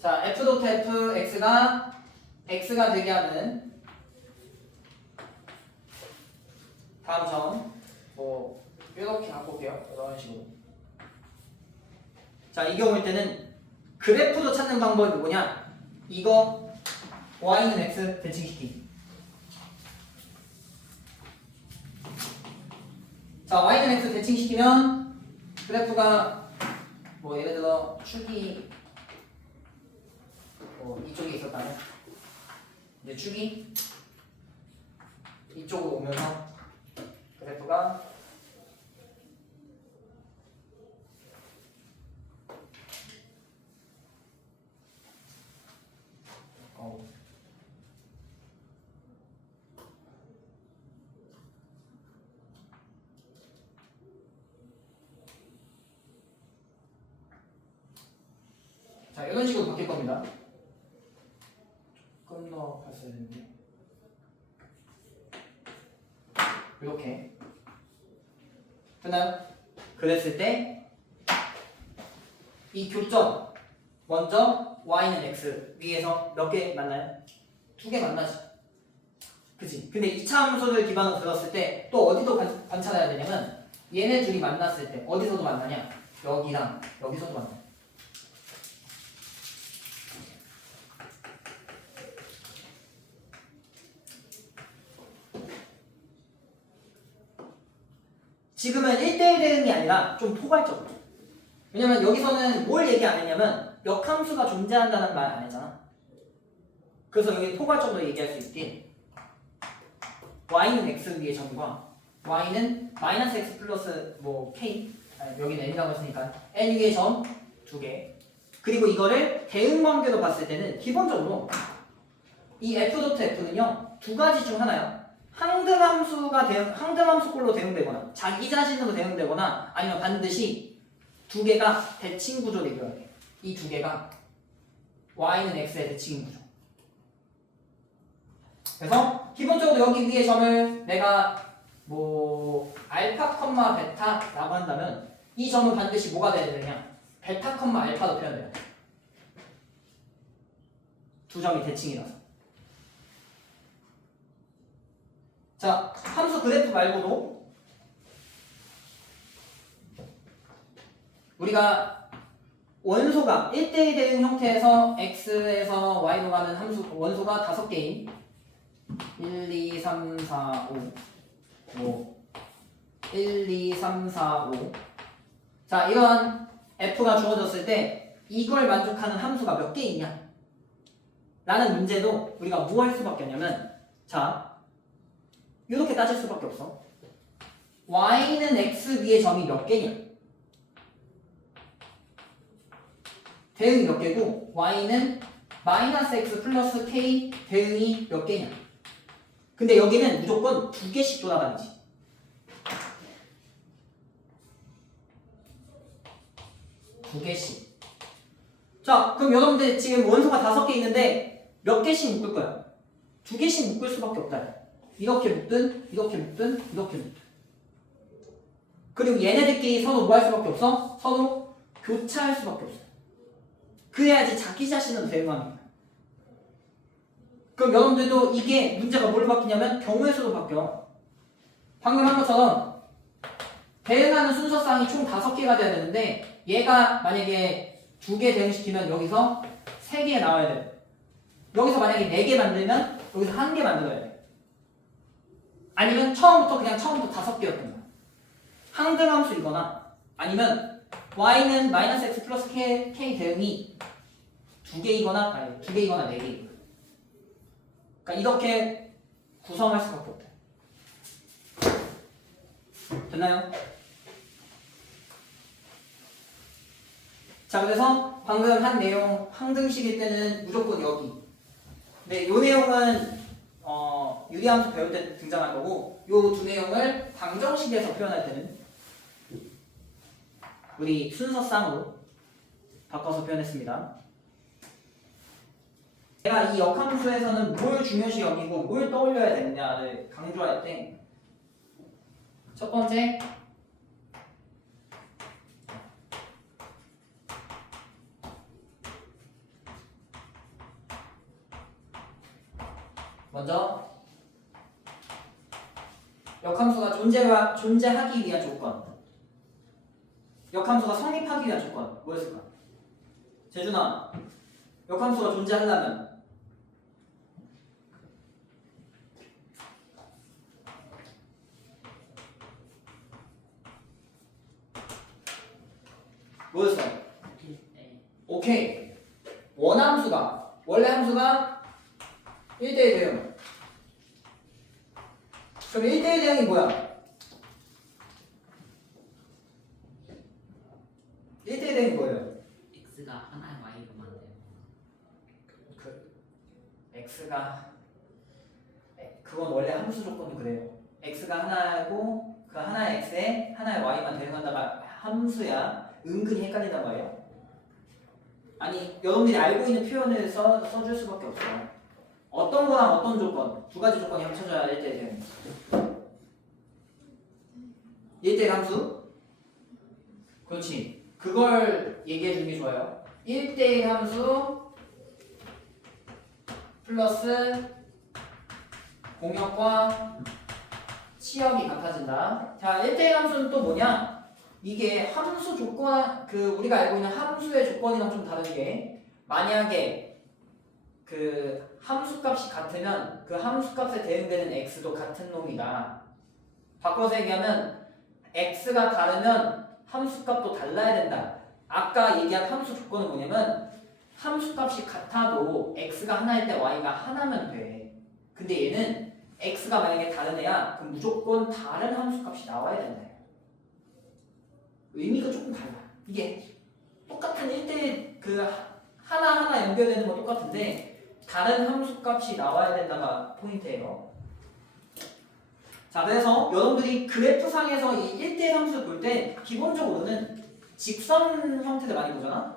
자, f.fx가 x가 되게 하는 다음 점, 뭐 이렇게 갖고 올게요. 이런 식으로. 자, 이 경우일 때는 그래프도 찾는 방법이 뭐냐? 이거 y는 x 대칭시키기. 자, y는 x 대칭시키면 그래프가 뭐 예를 들어 축이 이쪽에 있었다면 이제 축이 이쪽으로 오면서 그래프가 자, 이런 식으로 바뀔 겁니다. 조금 더 봤어야 되는데 이렇게 됐나요? 그랬을 때 이 교점 먼저 y는 x 위에서 몇 개 만나요? 2개 만나지. 그치? 근데 2차 함수를 기반으로 들었을 때 또 어디도 관찰해야 되냐면 얘네 둘이 만났을 때 어디서도 만나냐? 여기랑 여기서도 만나요. 지금은 1대1 대응이 아니라 좀 포괄적으로. 왜냐면 여기서는 뭘 얘기 안 했냐면 역함수가 존재한다는 말 안 했잖아. 그래서 여기 포괄적으로 얘기할 수 있게 y는 x 위의 점과 y는 마이너스 x 플러스 뭐 k, 여기는 n이라고 했으니까 n 위의 점 2개. 그리고 이거를 대응 관계로 봤을 때는 기본적으로 이 f.f는요 두 가지 중 하나요. 항등함수꼴로 대응되거나 자기 자신으로 대응되거나 아니면 반드시 두 개가 대칭 구조를 이루어야 돼. 이 두 개가 y는 x의 대칭 구조. 그래서 기본적으로 여기 위에 점을 내가 뭐 알파, 베타라고 한다면 이 점은 반드시 뭐가 돼야 되느냐? 베타, 알파로 표현돼요. 두 점이 대칭이라서. 자, 함수 그래프 말고도 우리가 원소가 1대1 대응 형태에서 x에서 y로 가는 함수 원소가 5개인 1, 2, 3, 4, 5 1, 2, 3, 4, 5 자, 이런 f가 주어졌을 때 이걸 만족하는 함수가 몇 개 있냐? 라는 문제도 우리가 뭐 할 수밖에 없냐면 자, 이렇게 따질 수밖에 없어. y는 x 위의 점이 몇 개냐? 대응이 몇 개고 y는 마이너스 x 플러스 k 대응이 몇 개냐. 근데 여기는 무조건 2개씩 돌아다니지. 두 개씩. 자, 그럼 여러분들 지금 원소가 5개 있는데 몇 개씩 묶을 거야? 2개씩 묶을 수밖에 없다. 이렇게 묶든 이렇게 묶든 이렇게 묶든. 그리고 얘네들끼리 서로 뭐 할 수밖에 없어? 서로 교차할 수밖에 없어. 그래야지 자기 자신은 대응합니다. 그럼 여러분들도 이게 문제가 뭘로 바뀌냐면 경우의 수로 바뀌어. 방금 한 것처럼 대응하는 순서상이 총 5개가 돼야 되는데 얘가 만약에 2개 대응시키면 여기서 3개 나와야 돼. 여기서 만약에 4개 만들면 여기서 1개 만들어야 돼. 아니면 처음부터 5개였던 거야. 항등함수이거나 아니면 y는 마이너스 x 플러스 k 대응이 2개이거나 4개이거나. 그러니까 이렇게 구성할 수밖에 없다. 됐나요? 자, 그래서 방금 한 내용 항등식일 때는 무조건 여기. 근데 이 내용은 유리함수 배울 때 등장할 거고, 이 2 내용을 방정식에서 표현할 때는 우리 순서상으로 바꿔서 표현했습니다. 제가 이 역함수에서는 뭘 중요시 여기고 뭘 떠올려야 되느냐를 강조할 때 첫 번째, 먼저 역함수가 존재하기 위한 조건, 역함수가 성립하기 위한 조건 뭐였을까? 재준아, 역함수가 존재하려면 뭐였어? 오케이. 원함수가 원래 함수가 1대1 대응. 그럼 1대1 대응이 뭐야? 1대1 대응이 뭐예요? x가 하나의 y로 만들어. 그건 원래 함수 조건이 그래요. x가 하나고 그 하나의 x에 하나의 y만 대응한다가 함수야. 은근히 헷갈린단 말이에요. 아니, 여러분들이 알고 있는 표현을 써줄 수밖에 없어요. 어떤 거랑 어떤 조건, 2가지 조건이 합쳐져야 1대1 대응. 1대1 함수? 그렇지. 그걸 얘기해 주는 게 좋아요. 1대1 함수 플러스 공역과 치역이 같아진다. 자, 1대1 함수는 또 뭐냐? 이게 함수 조건, 우리가 알고 있는 함수의 조건이랑 좀 다른 게, 만약에 그 함수값이 같으면 그 함수값에 대응되는 x도 같은 놈이다. 바꿔서 얘기하면 x가 다르면 함수값도 달라야 된다. 아까 얘기한 함수 조건은 뭐냐면 함수값이 같아도 x가 하나일 때 y가 하나면 돼. 근데 얘는 x가 만약에 다른 애야, 그럼 무조건 다른 함수값이 나와야 된다. 의미가 조금 달라. 이게 똑같은 1대1 하나하나 연결되는 건 똑같은데 다른 함수값이 나와야 된다가 포인트예요. 자, 그래서 여러분들이 그래프상에서 이 1대1 함수를 볼 때 기본적으로는 직선 형태를 많이 보잖아.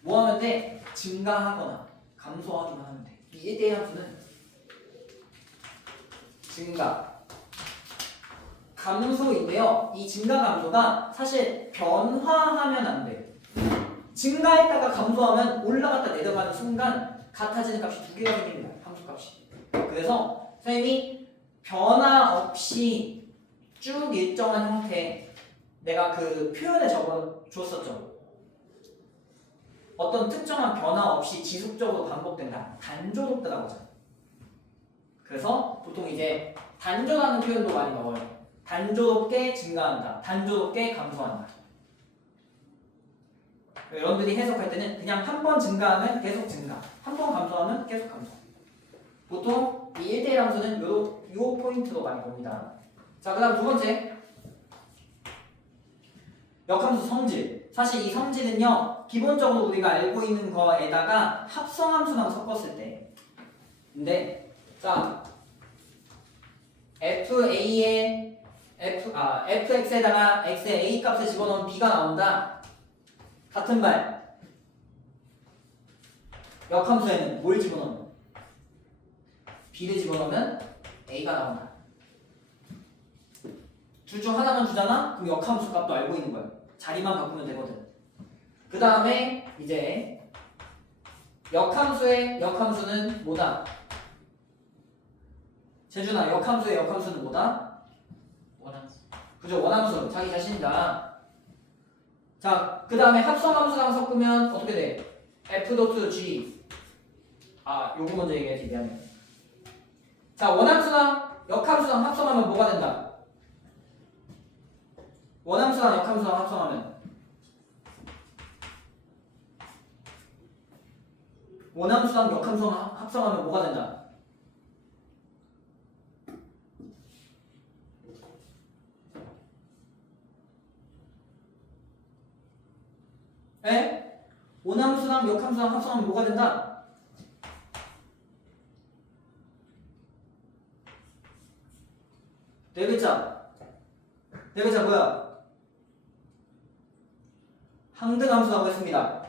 뭐 하면 돼? 증가하거나 감소하기만 하면 돼. 이 1대1 함수는 증가, 감소인데요. 이 증가 감소가 사실 변화하면 안 돼요. 증가했다가 감소하면 올라갔다 내려가는 순간 같아지는 값이 2개가 생깁니다. 함수값이. 그래서 선생님이 변화 없이 쭉 일정한 형태, 내가 그 표현에 적어줬었죠. 어떤 특정한 변화 없이 지속적으로 반복된다. 단조롭다라고 하잖아요. 그래서 보통 이제 단조라는 표현도 많이 넣어요. 단조롭게 증가한다. 단조롭게 감소한다. 여러분들이 해석할 때는 그냥 한 번 증가하면 계속 증가, 한 번 감소하면 계속 감소. 보통 이 1대1 함수는 요 포인트로 많이 봅니다. 자, 그 다음 두 번째, 역함수 성질. 사실 이 성질은요 기본적으로 우리가 알고 있는 거에다가 합성함수랑 섞었을 때 근데 자 fx에다가 x의 a 값을 집어넣으면 b가 나온다. 같은 말 역함수에는 뭘 집어넣으면 b를 집어넣으면 a가 나온다. 둘 중 하나만 주잖아? 그럼 역함수 값도 알고 있는 거야. 자리만 바꾸면 되거든. 그 다음에 이제 역함수의 역함수는 뭐다? 재준아, 역함수의 역함수는 뭐다? 원함수. 그죠? 원함수. 자기 자신이다. 자, 그 다음에 합성함수랑 섞으면 어떻게 돼? f.g. 요거 먼저 얘기해야지. 미안해. 자, 원함수랑 역함수랑 합성하면 뭐가 된다? 원함수랑 역함수랑 합성하면 원함수랑 역함수랑 합성하면 뭐가 된다? 에? 원함수랑 역함수랑 합성하면 뭐가 된다? 네 글자. 네 글자 뭐야? 항등함수라고 했습니다.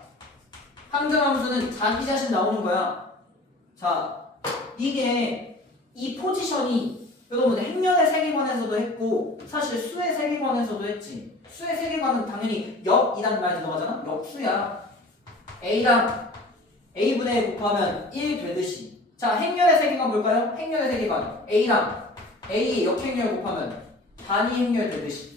항등함수는 자기 자신 나오는 거야. 자, 이게 이 포지션이 여러분 행렬의 세계관에서도 했고 사실 수의 세계관에서도 했지. 수의 세계관은 당연히 역이라는 말이 들어가잖아. 역수야. A랑 A분의 1 곱하면 1 되듯이. 자, 행렬의 세계관 볼까요? 행렬의 세계관 A랑 A 역행렬 곱하면 단위 행렬 되듯이.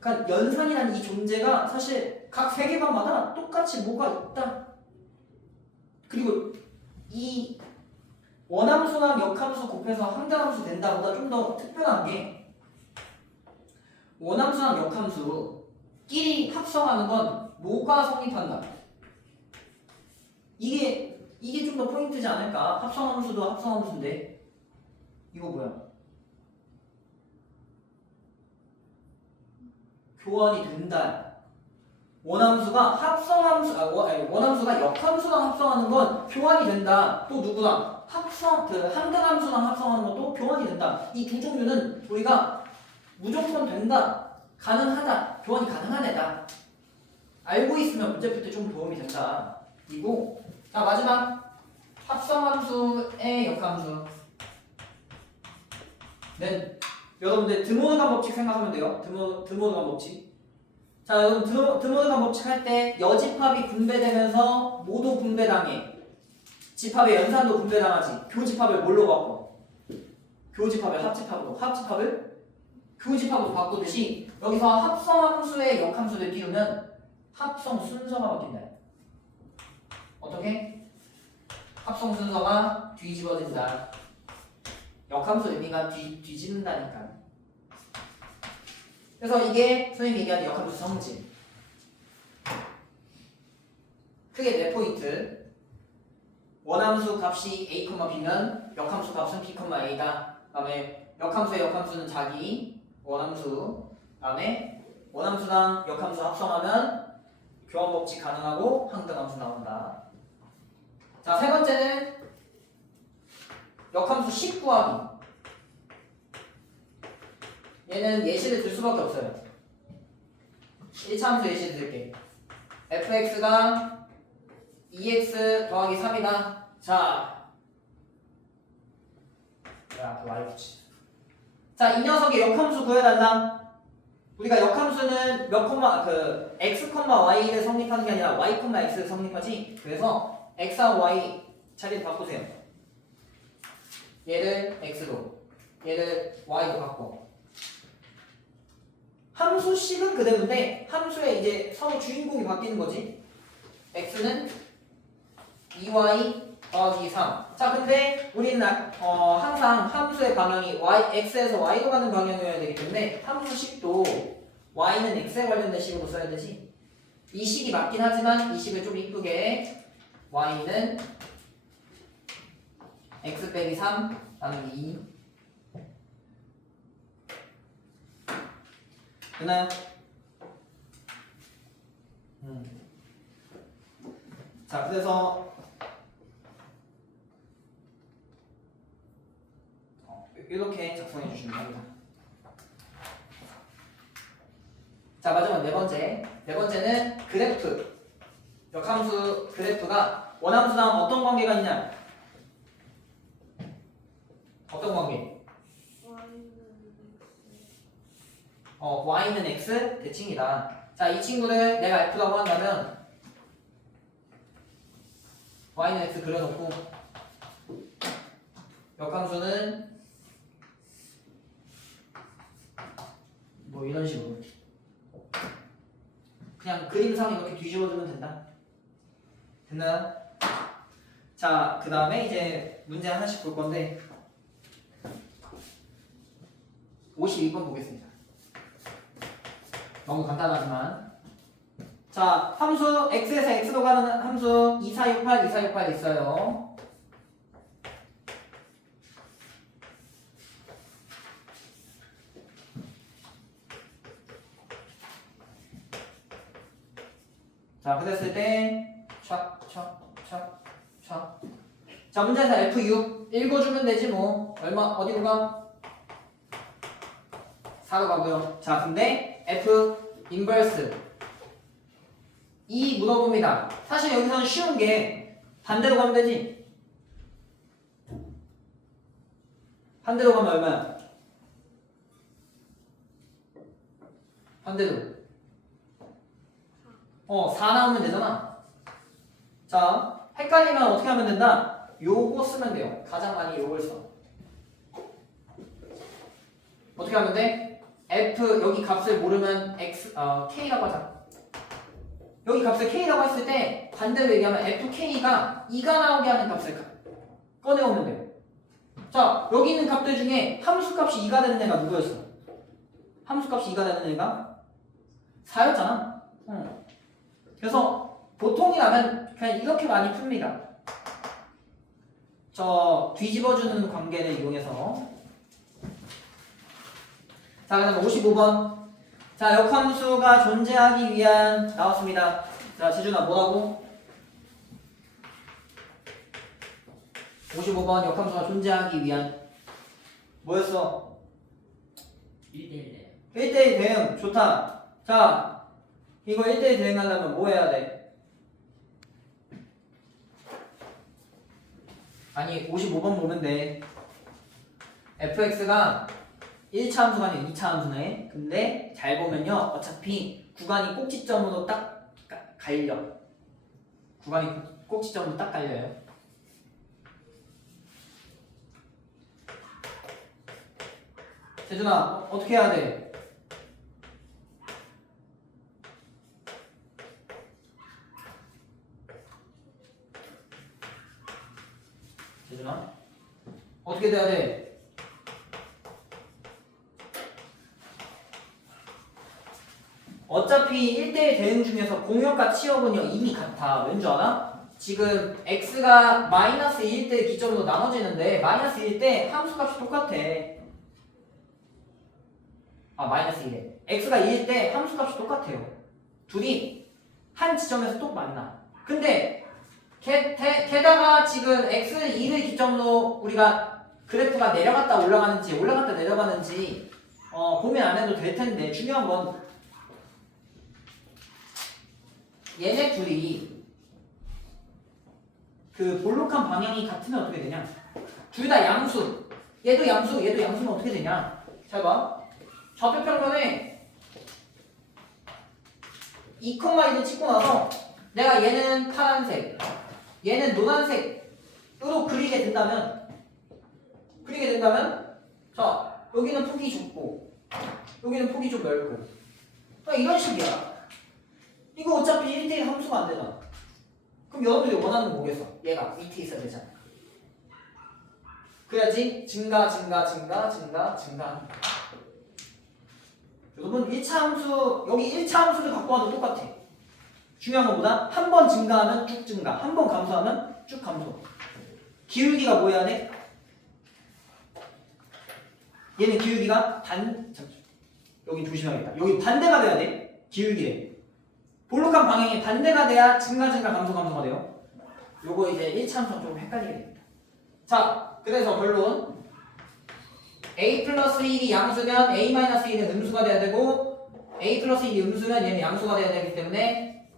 그러니까 연산이라는 이 존재가 사실 각 세계관마다 똑같이 뭐가 있다. 그리고 이 원함수랑 역함수 곱해서 항등함수 된다보다 좀 더 특별한 게 원함수랑 역함수끼리 합성하는 건 뭐가 성립한다. 이게 좀 더 포인트지 않을까? 합성함수도 합성함수인데 이거 뭐야? 교환이 된다. 원함수가 원함수가 역함수랑 합성하는 건 교환이 된다. 또 누구랑 항등함수랑 합성하는 것도 교환이 된다. 이 두 종류는 우리가 무조건 된다, 가능하다, 교환이 가능한 애다. 알고 있으면 문제 풀 때 좀 도움이 된다. 그리고 자 마지막 합성함수의 역함수는 여러분들 드모르간 법칙 생각하면 돼요. 드모르간 법칙. 자, 여러분 드모르간 법칙 할 때 여집합이 분배되면서 모두 분배당해. 집합의 연산도 분배당하지. 교집합을 뭘로 바꿔? 교집합을 합집합으로. 합집합을 교집합으로 바꾸듯이 여기서 합성함수의 역함수를 띄우면 합성 순서가 바뀐다. 어떻게? 합성 순서가 뒤집어진다. 역함수 의미가 뒤집는다니까. 그래서 이게 선생님이 얘기하는 역함수 성질. 크게 네 포인트. 원함수 값이 a, b면 역함수 값은 b, a다. 그다음에 역함수의 역함수는 자기 원함수. 그다음에 원함수랑 역함수 합성하면 교환 법칙 가능하고 항등함수 나온다. 자, 세 번째는 역함수 10 구하기. 얘는 예시를 들 수밖에 없어요. 1차 함수 예시를 들게. fx가 2x 더하기 3이다. 자, 그 y 붙이. 자, 이 녀석의 역함수 구해달라. 우리가 역함수는 x, y를 성립하는 게 아니라 y, x를 성립하지. 그래서 x하고 y 자리를 바꾸세요. 얘를 x로, 얘를 y로 바꿔. 함수식은 그대로인데 함수의 이제 서로 주인공이 바뀌는 거지. x는 2y 더하기 3. 자, 근데 우리는 항상 함수의 방향이 x에서 y로 가는 방향이어야 되기 때문에 함수식도 y는 x에 관련된 식으로 써야 되지. 이 식이 맞긴 하지만 이 식을 좀 이쁘게 y는 x 빼기 3 나누기 2 되나요? 자, 그래서 이렇게 작성해 주시면 됩니다. 자, 마지막 네 번째. 네 번째는 그래프. 역함수 그래프가 원함수랑 어떤 관계가 있냐? 어떤 관계? y는 x 대칭이다. 자, 이 친구를 내가 f라고 한다면 y는 x 그려놓고 역함수는 뭐 이런 식으로 그냥 그림상 이렇게 뒤집어주면 된다. 됐나요? 자, 그 다음에 이제 문제 하나씩 볼 건데 52번 보겠습니다. 너무 간단하지만 자, 함수 x에서 x로 가는 함수 2468, 2468 있어요. 자, 그랬을 때 자, 문제에서 F6 읽어주면 되지 뭐. 얼마 어디로 가? 4로 가고요. 자, 근데 F 인버스 2 물어봅니다. 사실 여기서는 쉬운 게 반대로 가면 되지. 반대로 가면 얼마야? 반대로 4 나오면 되잖아. 자, 헷갈리면 어떻게 하면 된다? 요거 쓰면 돼요. 가장 많이 요걸 써. 어떻게 하면 돼? F 여기 값을 모르면 K라고 하자. 여기 값을 K라고 했을 때 반대로 얘기하면 FK가 2가 나오게 하는 값을 꺼내오면 돼요. 자, 여기 있는 값들 중에 함수값이 2가 되는 애가 누구였어? 함수값이 2가 되는 애가 4였잖아. 그래서 보통이라면 그냥 이렇게 많이 풉니다. 저 뒤집어주는 관계를 이용해서. 자, 그다음 55번. 자, 역함수가 존재하기 위한 나왔습니다. 자, 재준아 뭐라고? 55번 역함수가 존재하기 위한 뭐였어? 1대1대 1대1 대응 좋다. 자, 이거 1대1 대응하려면 뭐 해야 돼? 아니 55번 보면 돼. fx가 1차 함수가 아니라 2차 함수네. 근데 잘 보면요, 어차피 구간이 꼭지점으로 딱 갈려. 구간이 꼭지점으로 딱 갈려요. 재준아, 어떻게 해야 돼? 재준아, 어떻게 돼야 돼? 어차피 1대1 대응 중에서 공역과 치역은요 이미 같아. 왠지 알아? 지금 x가 마이너스 1일 때 기점으로 나눠지는데 마이너스 1일 때 함수값이 똑같아. 마이너스 1에 x가 2일 때 함수값이 똑같아요. 둘이 한 지점에서 또 만나. 근데 게다가 지금 x는 2를 기점으로 우리가 그래프가 내려갔다 올라가는지 올라갔다 내려가는지 고민 안 해도 될 텐데 중요한 건 얘네 둘이 그 볼록한 방향이 같으면 어떻게 되냐? 둘 다 양수. 얘도 양수, 얘도 양수면 어떻게 되냐? 잘 봐. 좌표평면에 2,2를 찍고 나서 내가 얘는 파란색, 얘는 노란색으로 그리게 된다면 자, 여기는 폭이 좁고 여기는 폭이 좀 넓고 이런 식이야. 이거 어차피 1대1 함수가 안 되잖아. 그럼 여러분들이 원하는 건 뭐겠어? 얘가 밑에 있어야 되잖아. 그래야지 증가. 여러분 1차 함수, 여기 1차 함수를 갖고 와도 똑같아. 중요한 것보다 한 번 증가하면 쭉 증가, 한 번 감소하면 쭉 감소. 기울기가 뭐 해야 돼? 얘는 기울기가 여기 조심해야겠다. 여기 반대가 돼야 돼. 기울기래. 볼록한 방향이 반대가 돼야 증가 감소가 돼요. 요거 이제 1차원처럼 좀 헷갈리게 됩니다. 자, 그래서 결론 a 플러스 1이 양수면 a 마이너스 1은 음수가 돼야 되고 a 플러스 1이 음수면 얘는 양수가 돼야 되기 때문에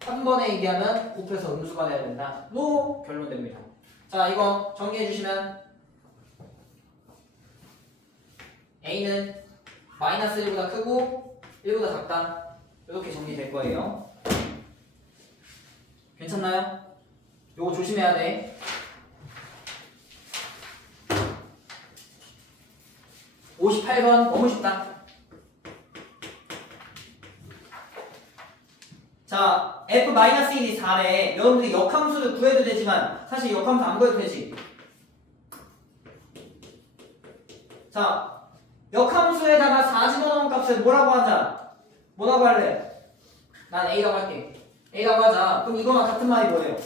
한 번에 얘기하면 곱해서 음수가 돼야 된다. 로 결론됩니다. 자, 이거 정리해 주시면 a는 마이너스 1보다 크고 1보다 작다. 이렇게 정리될 거예요. 괜찮나요? 요거 조심해야 돼. 58번 너무 쉽다. 자, f-1이 4래. 여러분들이 역함수를 구해도 되지만 사실 역함수 안 구해도 되지. 자, 역함수에다가 4 집어넣은 값을 뭐라고 하자? 뭐라고 할래? 난 A라고 할게. A라고 하자. 그럼 이거랑 같은 말이 뭐예요?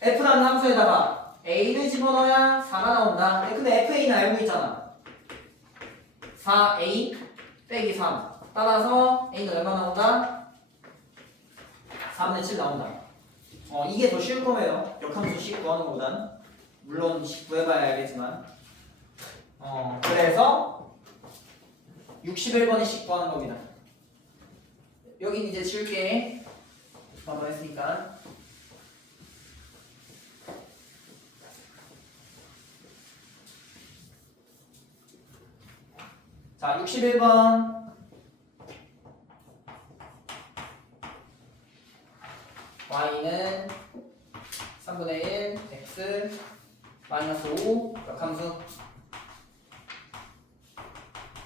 F라는 함수에다가 A를 집어넣어야 4가 나온다. 근데 FA는 알고 있잖아. 4A 빼기 3. 따라서 A는 얼마 나온다? 4분의 7 나온다. 이게 더 쉬울 거예요. 역함수 식 구하는 것보단. 물론 식 구해봐야 알겠지만. 그래서 61번이 식 구하는 겁니다. 여긴 이제 지울게. 바로 했으니까. 자, 61번. y는 3분의 1 x 마이너스 5 역함수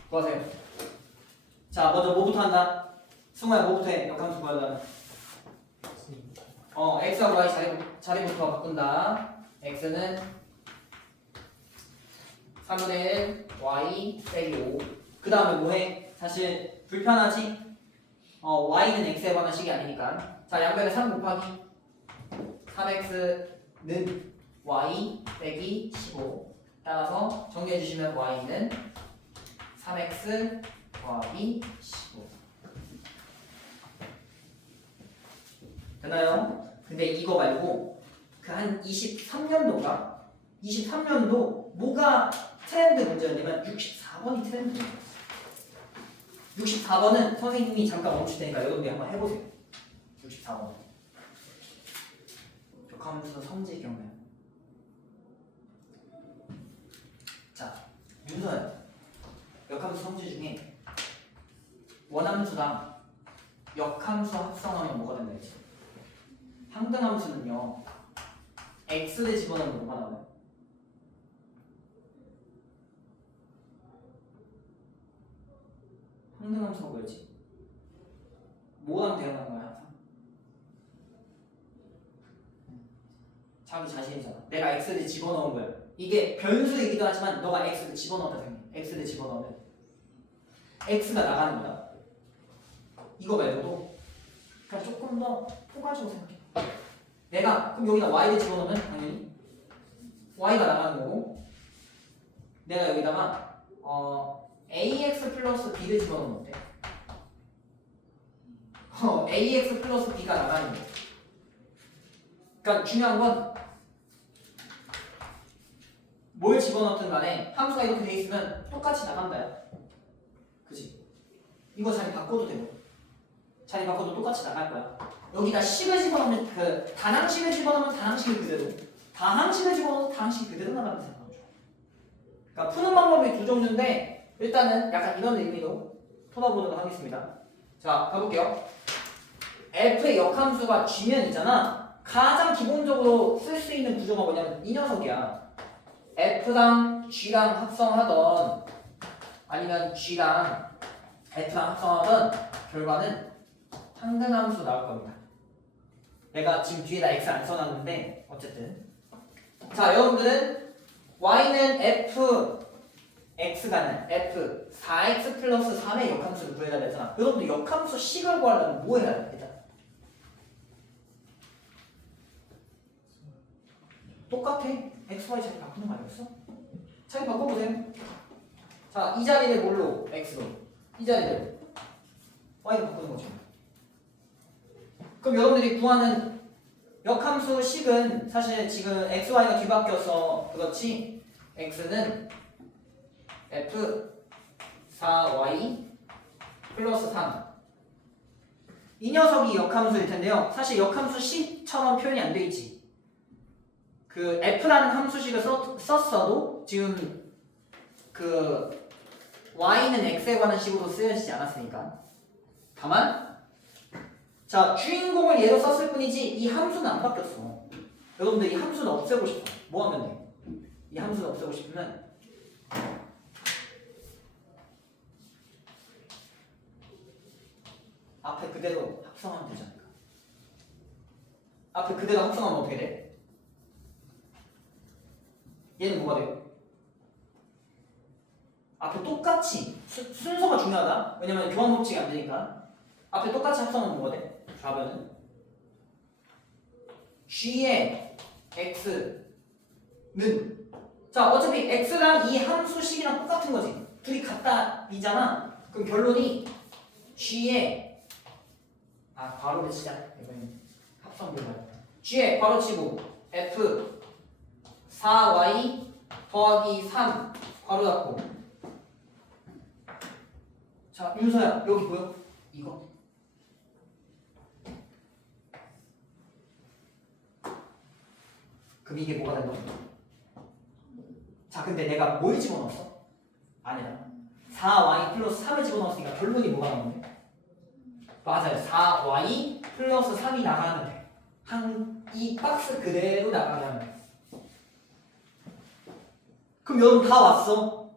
구하세요. 자, 먼저 뭐부터 한다? 승우야, 뭐부터 해? 역함수 구하려면 x하고 y 자리부터 바꾼다. x는 3분의 1 y 빼기 5. 그 다음에 뭐해? 사실 불편하지? y는 x에 관한 식이 아니니까. 자, 양변에 3 곱하기 3x는 y 빼기 15. 따라서 정리해 주시면 y는 3x 더하기 15. 되나요? 근데 이거 말고 그 한 23년도인가? 23년도 뭐가 트렌드 문제였냐면 64번이 트렌드 문제였어요. 64번은 선생님이 잠깐 멈출 테니까 여러분이 한번 해보세요. 64번 역함수 성질 기억나요? 자, 윤서야, 역함수 성질 중에 원함수랑 역함수 합성하면 뭐가 된다 했지? 항등함수는요 x를 집어넣으면 뭐가 나와요? 항등함수가 뭐였지? 뭐랑 대응하는 거야 항상? 자기 자신이잖아. 내가 x를 집어넣은 거야. 이게 변수이기도 하지만 너가 x를 집어넣었다 생각해. x를 집어넣으면 x가 나가는 거야. 이거 말고도 그냥 조금 더 포괄적으로 생각해. 내가 그럼 여기다 y를 집어넣으면 당연히 y가 나가는 거고, 내가 여기다가 ax 플러스 b를 집어넣으면 어때? ax 플러스 b가 나가는 거. 그러니까 중요한 건 뭘 집어넣든 간에 함수가 이렇게 돼 있으면 똑같이 나간다요. 그치? 이거 자리 바꿔도 되고 자리 바꿔도 똑같이 나갈 거야. 여기다 식을 집어넣으면 그 단항식을 집어넣으면 단항식이 그대로, 다항식을 집어넣어도 다항식이 그대로 나가는 생각이죠. 그러니까 푸는 방법이 두 종류인데 일단은 약간 이런 의미로 풀어보도록 하겠습니다. 자, 가볼게요. f의 역함수가 g면 있잖아. 가장 기본적으로 쓸 수 있는 구조가 뭐냐면 이 녀석이야. f랑 g랑 합성하던 아니면 g랑 f랑 합성하던 결과는 항등함수 나올 겁니다. 내가 지금 뒤에다 x 안 써놨는데 어쨌든 자, 여러분들은 y는 x가는 f 4x 플러스 3의 역함수를 구해야 되잖아. 여러분들 역함수 식을 구하려면 뭐 해야 돼? 일단 똑같아. x, y 자리 바꾸는 거 아니었어? 자리 바꿔보세요. 자, 이 자리를 뭘로? x로. 이 자리를 y로 바꾸는 거죠. 여러분들이 구하는 역함수 식은 사실 지금 x, y가 뒤바뀌어서 그렇지 x는 f 4y 플러스 3. 이 녀석이 역함수일 텐데요. 사실 역함수 식처럼 표현이 안 돼 있지. 그 f라는 함수식을 썼어도 지금 그 y는 x에 관한 식으로 쓰여지지 않았으니까. 다만 자 주인공을 얘로 썼을 뿐이지 이 함수는 안 바뀌었어. 여러분들 이 함수는 없애고 싶어. 뭐 하면 돼? 이 함수를 없애고 싶으면 앞에 그대로 합성하면 되지 않을까? 앞에 그대로 합성하면 어떻게 돼? 얘는 뭐가 돼요? 앞에 똑같이 순서가 중요하다. 왜냐면 교환 법칙이 안 되니까. 앞에 똑같이 합성하면 뭐가 돼? 좌변은 g의 x는 자 어차피 x랑 이 함수식이랑 똑같은 거지. 둘이 같다 이잖아. 그럼 결론이 g의 괄호를 치자. 이번엔 합성 결과. g의 괄호 치고 f 4y 더하기 3 괄호 닫고. 자 윤서야 여기 보여? 이거 그럼 이게 뭐가 된다고? 자 근데 내가 뭘 집어넣었어? 아니다 4y 플러스 3을 집어넣었으니까 결론이 뭐가 나오는데? 맞아요 4y 플러스 3이 나가면 돼. 이 박스 그대로 나가게 하면 돼. 그럼 여러분 다 왔어.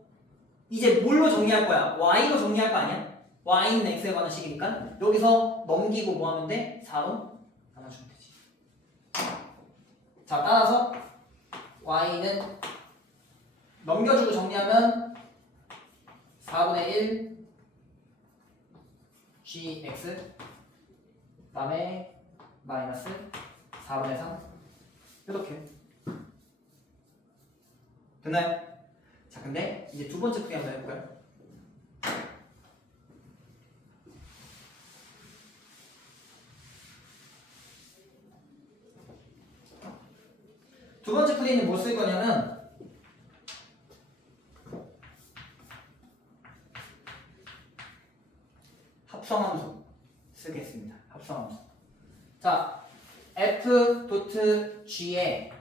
이제 뭘로 정리할 거야? y로 정리할 거 아니야? y는 x에 관한 식이니까 여기서 넘기고 뭐 하면 돼? 4로 나눠주면 되지. 자 따라서 y는 넘겨주고 정리하면 4분의 1 gx 그 다음에 마이너스 4분의 3 이렇게 됐나요? 자 근데 이제 두 번째 풀이 한번 해볼까요? 두 번째 풀이는 뭐 쓸 거냐면 합성함수 쓰겠습니다. 합성함수. 자, f.g의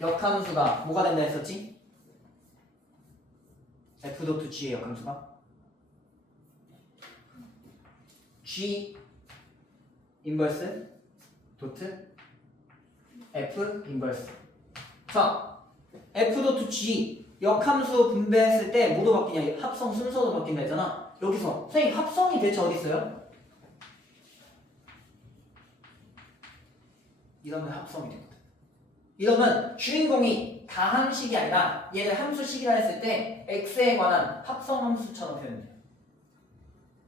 역함수가 뭐가 된다 했었지? f.g의 역함수가 g 인버스 도트 f 인버스. 자, f.g 역함수 분배했을 때 뭐도 바뀌냐? 합성 순서도 바뀐다 했잖아. 여기서 선생님 합성이 대체 어디 있어요? 이러면 합성이 되거든. 이러면 주인공이 다함식이 아니라 얘를 함수식이라 했을 때 x에 관한 합성 함수처럼 표현돼요.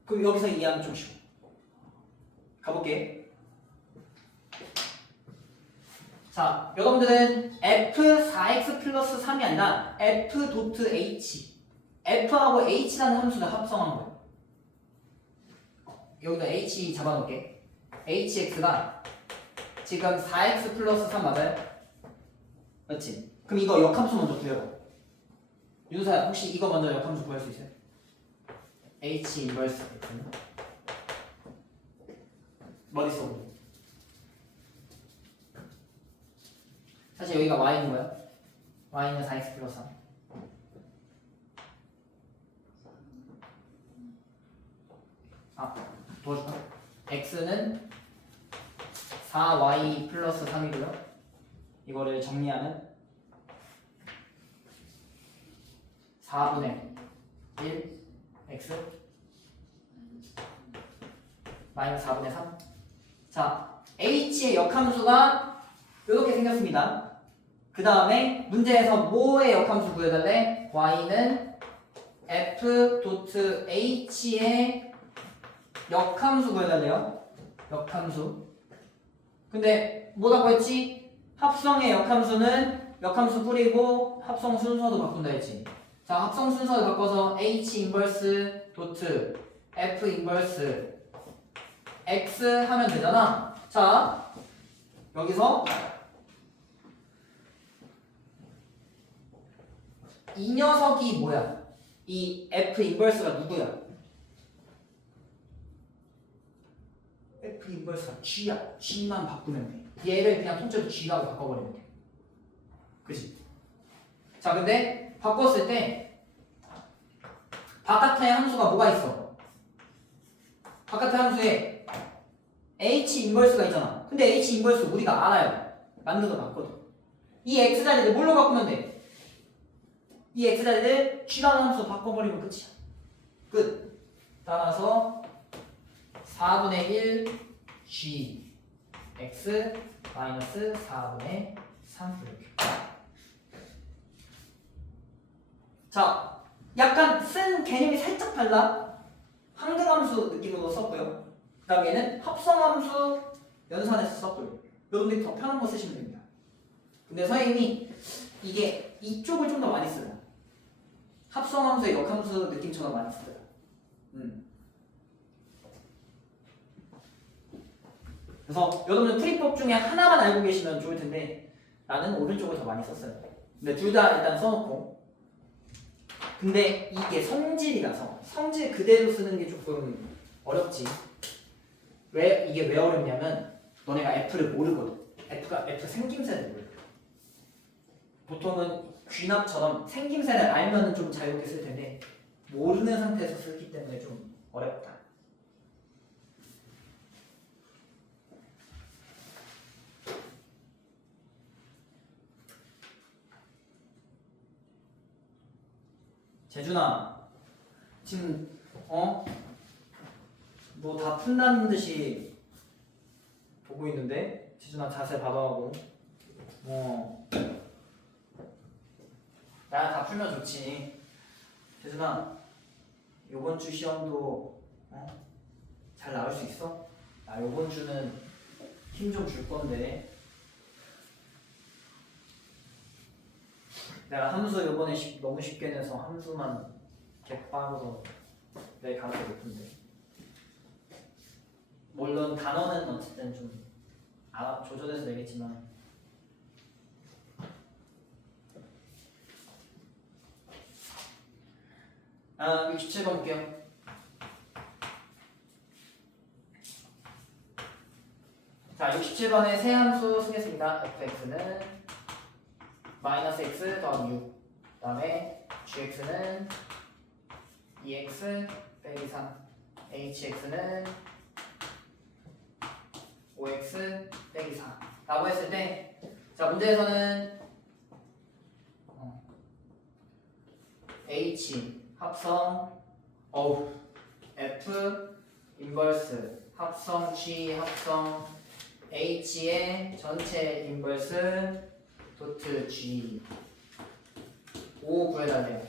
그럼 여기서 이해하면 좀 쉬워. 가볼게. 자, 여러분들은 f4x 플러스 3이 아니라 f.h f하고 h라는 함수를 합성한 거예요. 여기다 h 잡아놓을게. hx가 지금 4x 플러스 3 맞아요? 맞지? 그럼 이거 역함수 먼저 구해봐. 윤서야 혹시 이거 먼저 역함수 구할 수 있어요? h 인버스 x는 머릿속으로. 사실 여기가 y는 뭐야? y는 4x 플러스 3. 도와줄까? x는 4y 플러스 3이고요. 이거를 정리하면 4분의 1 x 마이너스 4분의 3. 자, h의 역함수가 이렇게 생겼습니다. 그 다음에 문제에서 뭐의 역함수 구해달래? y는 f.h의 역함수 구해달래요. 역함수. 근데 뭐라고 했지? 합성의 역함수는 역함수 뿌리고 합성 순서도 바꾼다 했지. 자, 합성 순서를 바꿔서 h 인버스 도트 f 인버스 x 하면 되잖아. 자, 여기서 이 녀석이 뭐야? 이 F 인버스가 누구야? F 인버스가 G야. G만 바꾸면 돼. 얘를 그냥 통째로 G라고 바꿔버리면 돼. 그치? 자, 근데 바꿨을 때 바깥에 함수가 뭐가 있어? 바깥에 함수에 H 인버스가 있잖아. 근데 H 인버스 우리가 알아요. 만들어 놨거든. 이 X 자리를 뭘로 바꾸면 돼? 이 X 자리를 G라는 함수로 바꿔버리면 끝이야. 끝. 따라서 4분의 1 G X 마이너스 4분의 3 이렇게. 자, 약간 쓴 개념이 살짝 달라. 항등함수 느낌으로 썼고요. 그 다음에는 합성함수 연산해서 썼고요. 여러분들이 더 편한 거 쓰시면 됩니다. 근데 선생님이 이게 이쪽을 좀 더 많이 써요. 합성함수의 역함수 느낌처럼 많이 써요. 그래서 여러분들 풀이법 중에 하나만 알고 계시면 좋을 텐데 나는 오른쪽을 더 많이 썼어요. 근데 둘 다 일단 써놓고. 근데 이게 성질이라서 성질 그대로 쓰는 게 조금 어렵지. 이게 왜 어렵냐면 너네가 F를 모르거든. F 생김새를 모르. 보통은 귀납처럼 생김새를 알면은 좀 자유롭게 쓸 텐데 모르는 상태에서 쓰기 때문에 좀 어렵다. 재준아, 지금 너 다 푼다는 듯이 보고 있는데 재준아 자세 봐봐하고 나 다 풀면 좋지. 재준아 요번 주 시험도 잘 나올 수 있어? 나 요번 주는 힘 좀 줄 건데 내가 함수 요번에 너무 쉽게 내서 함수만 개빵으로 내 가르쳐 높은데 물론 단어는 어쨌든 좀 조절해서 내겠지만 아 67번 볼게요. 자 67번에 세 함수 쓰겠습니다. fx는 마이너스 x 더하기 6 그 다음에 gx는 2x 빼기 3 hx는 5x 빼기 4 라고 했을 때 자 문제에서는 h 합성 f 인버스 합성 g 합성 h의 전체 인버스 도트 G 5 구해달래요.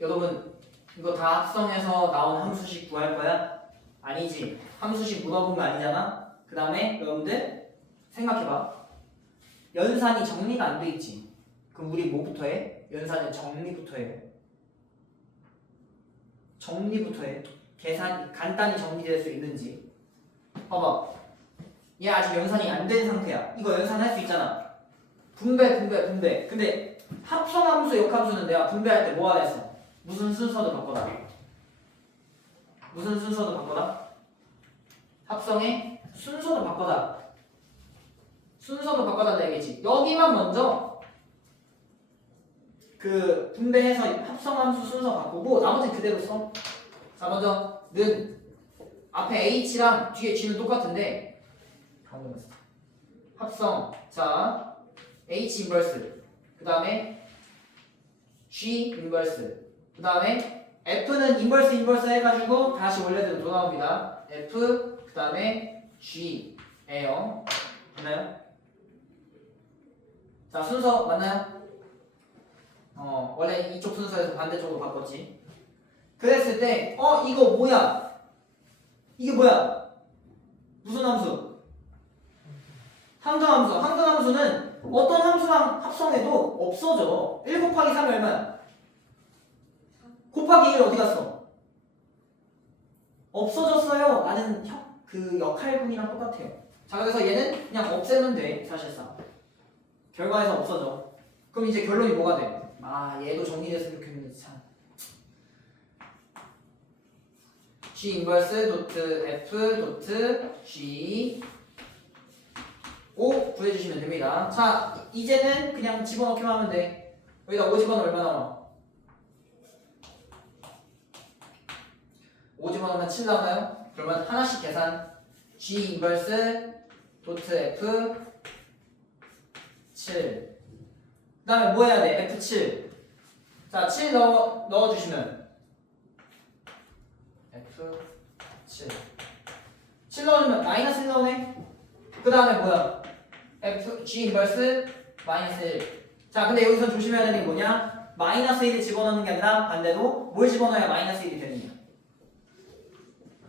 여러분 이거 다 합성해서 나온 함수식 구할 거야? 아니지. 함수식 물어본 거 아니잖아? 그 다음에 여러분들 생각해봐. 연산이 정리가 안 돼 있지. 그럼 우리 뭐부터 해? 연산은 정리부터 해. 정리부터 해. 계산 간단히 정리될 수 있는지. 봐봐. 얘 아직 연산이 안 된 상태야. 이거 연산할 수 있잖아. 분배. 근데 합성함수, 역함수는 내가 분배할 때 뭐 하라 했어? 무슨 순서도 바꿔라. 무슨 순서도 바꿔라? 합성의 순서도 바꿔라. 순서도 바꿔달라 얘기지. 여기만 먼저 그 분배해서 합성함수 순서 바꾸고 나머지는 그대로 써. 자 먼저 는 앞에 h랑 뒤에 g는 똑같은데 합성. 자, H 인버스. 그 다음에 G 인버스. 그 다음에 F는 인버스 해가지고 다시 원래대로 돌아옵니다. F 그 다음에 G예요. 맞나요? 자 순서 맞나요? 원래 이쪽 순서에서 반대쪽으로 바꿨지. 그랬을 때 이거 뭐야? 이게 뭐야? 무슨 함수? 항등함수. 항등함수는 어떤 함수랑 합성해도 없어져. 1 곱하기 3이 얼마야? 곱하기 1 어디 갔어? 없어졌어요. 라는 그 역할분이랑 똑같아요. 자, 그래서 얘는 그냥 없애면 돼, 사실상. 결과에서 없어져. 그럼 이제 결론이 뭐가 돼? 아, 얘도 정리됐으면 좋겠는데, 참. G 인버스 도트 F 도트 G O 구해주시면 됩니다. 자, 이제는 그냥 집어넣기만 하면 돼. 여기다 5 집어넣으면 얼마 나와? 5 집어넣으면 7 나오나요? 그러면 하나씩 계산. G 인버스 도트 F 7. 그 다음에 뭐 해야 돼? F7. 자, 7 넣어주시면 F7. 7 넣어주면 마이너스 1 나오네? 그 다음에 뭐야? G 인버스 마이너스 1. 자, 근데 여기서 조심해야 되는 게 뭐냐? 마이너스 1을 집어넣는 게 아니라 반대로 뭘 집어넣어야 마이너스 1이 되느냐?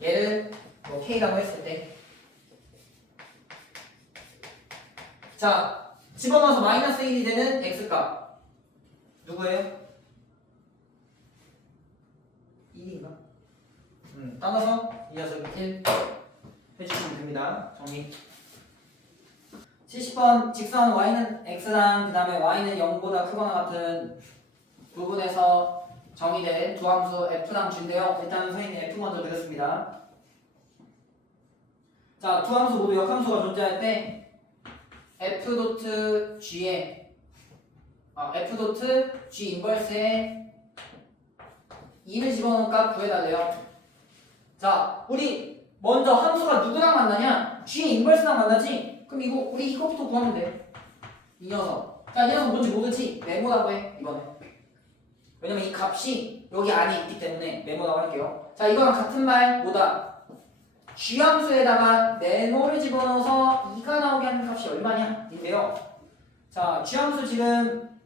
얘를 뭐 K라고 했을 때. 자, 집어넣어서 마이너스 1이 되는 X값. 누구예요? 1인가? 따라서 이 녀석을 1 해주시면 됩니다. 정리. 70번 직선 y는 x랑 그 다음에 y는 0보다 크거나 같은 부분에서 정의된 두 함수 f랑 g인데요. 일단 선생님이 f 먼저 드렸습니다. 자, 두 함수 모두 역함수가 존재할 때 f 도트 g에 f 도트 g 인버스에 2를 집어넣은 값 구해달래요. 자, 우리 먼저 함수가 누구랑 만나냐? g 인버스랑 만나지? 그럼 우리 이거부터 구하면 돼. 이 녀석. 자, 이 녀석 뭔지 모르지? 메모라고 해, 이번에. 왜냐면 이 값이 여기 안에 있기 때문에 메모라고 할게요. 자, 이거랑 같은 말 뭐다? G함수에다가 네모를 집어넣어서 2가 나오게 하는 값이 얼마냐? 인데요. 자, G함수 지금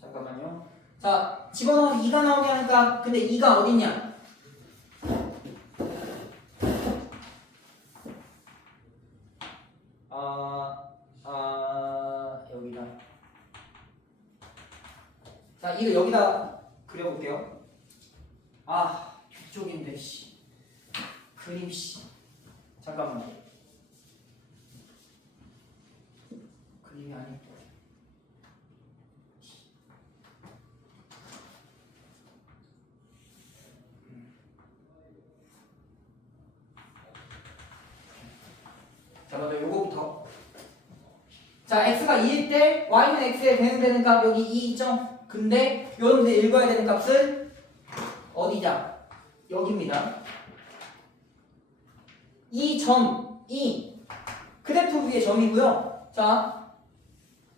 잠깐만요. 자, 집어넣어서 2가 나오게 하니까 근데 2가 어딨냐? 여기다. 자, 이거 여기다 그려볼게요. 뒤쪽인데, 씨. 그림, 씨. 잠깐만요. 그림이 아니고. 자, 먼저 요거부터. 자, x가 2일 때 y는 x에 대응되는 값 여기 2 있죠? 근데 여러분들 읽어야 되는 값은 어디냐? 여기입니다. 이 점이 그래프 위의 점이고요. 자,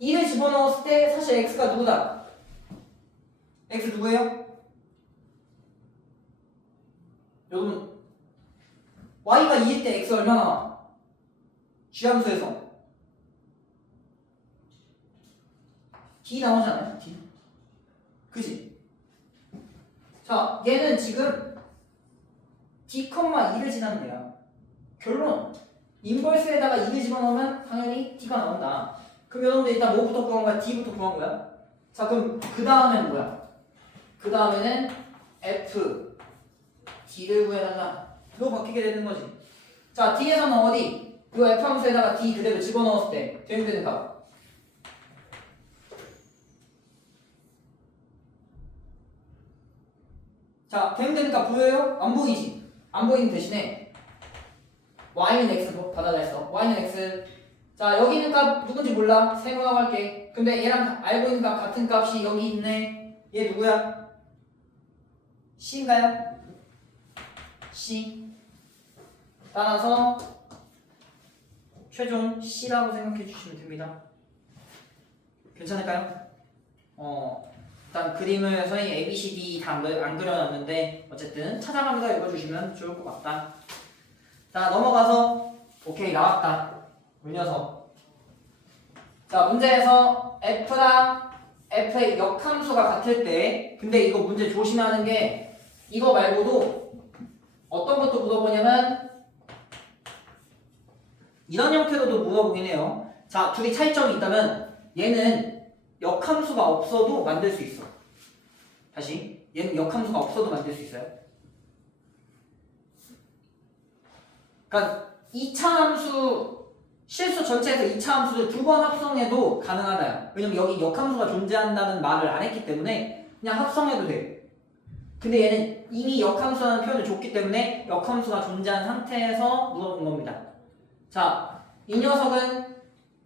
2를 집어넣었을 때 사실 x가 누구다? x 누구예요? 여러분, y가 2일 때 x 얼마나 나와? G함수에서 D 나오잖아요. D. 그지? 자, 얘는 지금 D, 2를 지나는 거야. 결론. 인버스에다가 2를 집어넣으면 당연히 D가 나온다. 그럼 여러분들 일단 뭐부터 구한 거야? D부터 구한 거야? 자, 그럼 그 다음에는 뭐야? 그 다음에는 F, D를 구해달라. 이거 바뀌게 되는 거지. 자, D에서는 어디? 이 F 함수에다가 D 그대로 집어넣었을 때 대응되는 값. 자, 대응되는 값 보여요? 안 보이지? 안 보이는 대신에 y는 x 받아냈어. y는 x. 자, 여기 있는 값 누군지 몰라. 세모라고 할게. 근데 얘랑 알고 있는 값 같은 값이 여기 있네. 얘 누구야? c인가요? c. 따라서 최종 c라고 생각해 주시면 됩니다. 괜찮을까요? 일단 그림을 선생님이 A, B, C, D 다 안 그려놨는데 어쨌든 찾아가면서 읽어주시면 좋을 것 같다. 자, 넘어가서 오케이, 나왔다. 이 녀석. 자, 문제에서 F랑 F의 역함수가 같을 때, 근데 이거 문제 조심하는 게 이거 말고도 어떤 것도 물어보냐면 이런 형태로도 물어보긴 해요. 자, 둘이 차이점이 있다면 얘는 역함수가 없어도 만들 수 있어. 다시, 얘는 역함수가 없어도 만들 수 있어요. 그러니까 2차 함수, 실수 전체에서 2차 함수를 2번 합성해도 가능하다요. 왜냐면 여기 역함수가 존재한다는 말을 안 했기 때문에 그냥 합성해도 돼. 근데 얘는 이미 역함수라는 표현을 줬기 때문에 역함수가 존재한 상태에서 물어본 겁니다. 자, 이 녀석은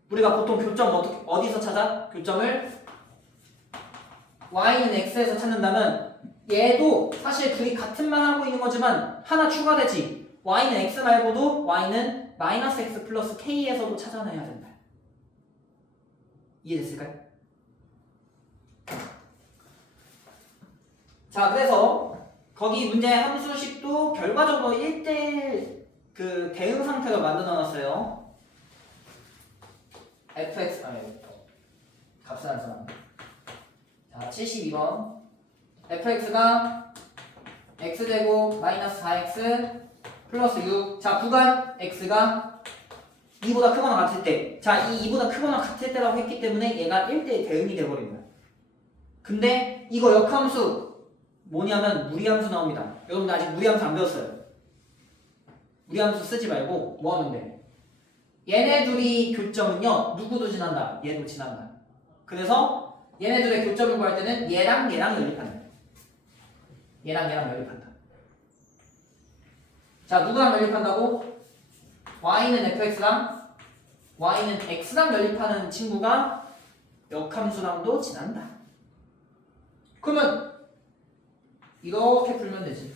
우리가 보통 교점 어디서 찾아? 교점을 y는 x에서 찾는다면 얘도 사실 둘이 같은 말 하고 있는 거지만 하나 추가되지. y는 x 말고도 y는 마이너스 x 플러스 k에서도 찾아내야 된다. 이해됐을까요? 자, 그래서 거기 문제 함수식도 결과적으로 1대1 그 대응 상태로 만들어 놨어요. fx 값을 안 써놨네. 자, 72번 fx가 x제곱 마이너스 4x 플러스 6. 자, 구간 x가 2보다 크거나 같을 때. 자, 이 2보다 크거나 같을 때라고 했기 때문에 얘가 1대1 대응이 돼버립니다. 근데 이거 역함수 뭐냐면 무리함수 나옵니다. 여러분들 아직 무리함수 안 배웠어요. 무리함수 쓰지 말고 뭐 하면 돼? 얘네 둘이 교점은요, 누구도 지난다. 얘도 지난다. 그래서 얘네 둘의 교점을 구할 때는 얘랑 연립한다. 얘랑 연립한다. 자, 누구랑 연립한다고? y는 fx랑 y는 x랑 연립하는 친구가 역함수랑도 지난다. 그러면 이렇게 풀면 되지.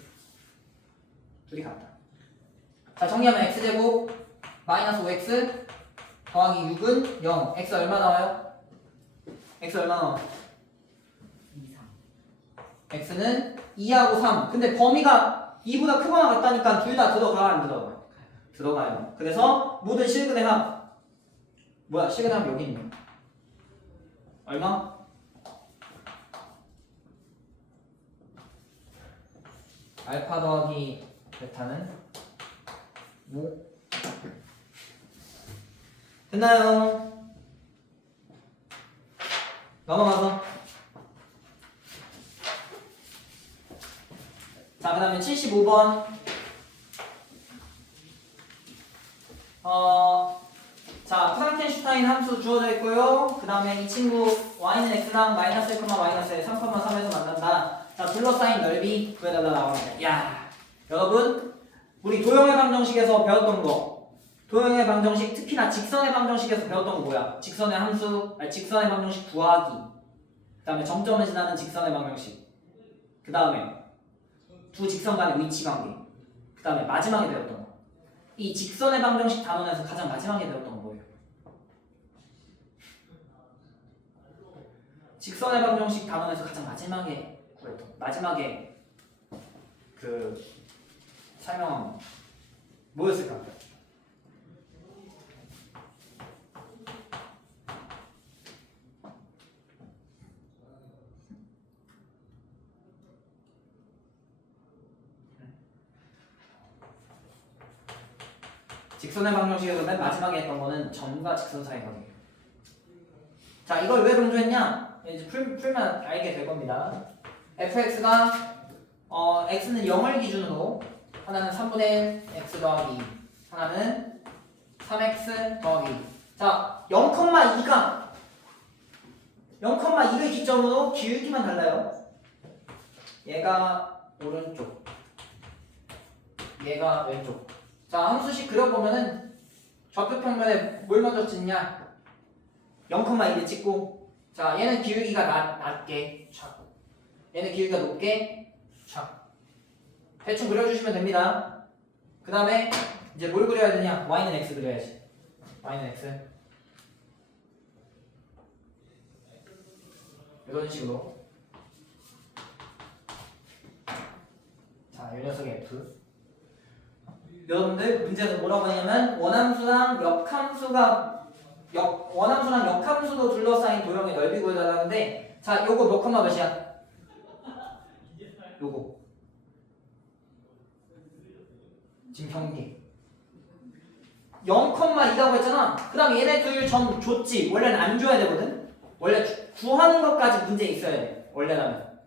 둘이 같다. 자, 정리하면 x제곱 마이너스 5x 더하기 6은 0. x 얼마 나와요? x 얼마 나와? 2, 3. x는 2하고 3. 근데 범위가 2보다 크거나 같다니까 둘 다 들어가 안 들어가? 들어가요. 그래서 모든 실근의 합 뭐야? 실근의 합 여기 있네. 얼마? 알파 더하기 베타는 5. 됐나요? 넘어가서 자, 그 다음에 75번 자, 프랑켄슈타인 함수 주어져 있고요. 그 다음에 이 친구 y는 x랑 마이너스 1, 마이너스 1, 3,3에서 만난다. 자, 둘러싸인 넓이 구해달라 나오는데, 야, 여러분 우리 도형의 방정식에서 배웠던 거, 도형의 방정식 특히나 직선의 방정식에서 배웠던 거 뭐야? 직선의 함수, 아니, 직선의 방정식 구하기. 그 다음에 점점을 지나는 직선의 방정식. 그 다음에 두 직선 간의 위치 관계. 그 다음에 마지막에 배웠던 거. 이 직선의 방정식 단원에서 가장 마지막에 배웠던 거 뭐예요? 직선의 방정식 단원에서 가장 마지막에 구했던, 마지막에 그 설명한 거 뭐였을까? 직선의 방정식에서 맨 마지막에 했던 거는 점과 직선 사이 관계. 자, 이걸 왜 강조했냐? 이제 풀면 알게 될 겁니다. fx가 x는 0을 기준으로 하나는 3분의 1 x 더하기 2, 하나는 3x 더하기 2. 자, 0,2가 0,2를 기점으로 기울기만 달라요. 얘가 오른쪽, 얘가 왼쪽. 자, 함수식 그려보면은 좌표 평면에 뭘 먼저 찍냐? 0,1을 찍고, 자, 얘는 기울기가 낮게 촥, 얘는 기울기가 높게 촥. 대충 그려주시면 됩니다. 그 다음에 이제 뭘 그려야 되냐? y는 x 그려야지. y는 x. 이런 식으로. 자, 이 녀석이 f. 여러분들 문제에서 뭐라고 하냐면 원함수랑 역함수도 둘러싸인 도형의 넓이 구해달라는데, 자, 요거 몇 컴마 몇이야? 요거 지금 경계 0,2라고 했잖아. 그 다음 얘네 둘 점 줬지. 원래는 안 줘야 되거든. 원래 구하는 것까지 문제 있어야 돼. 원래라면.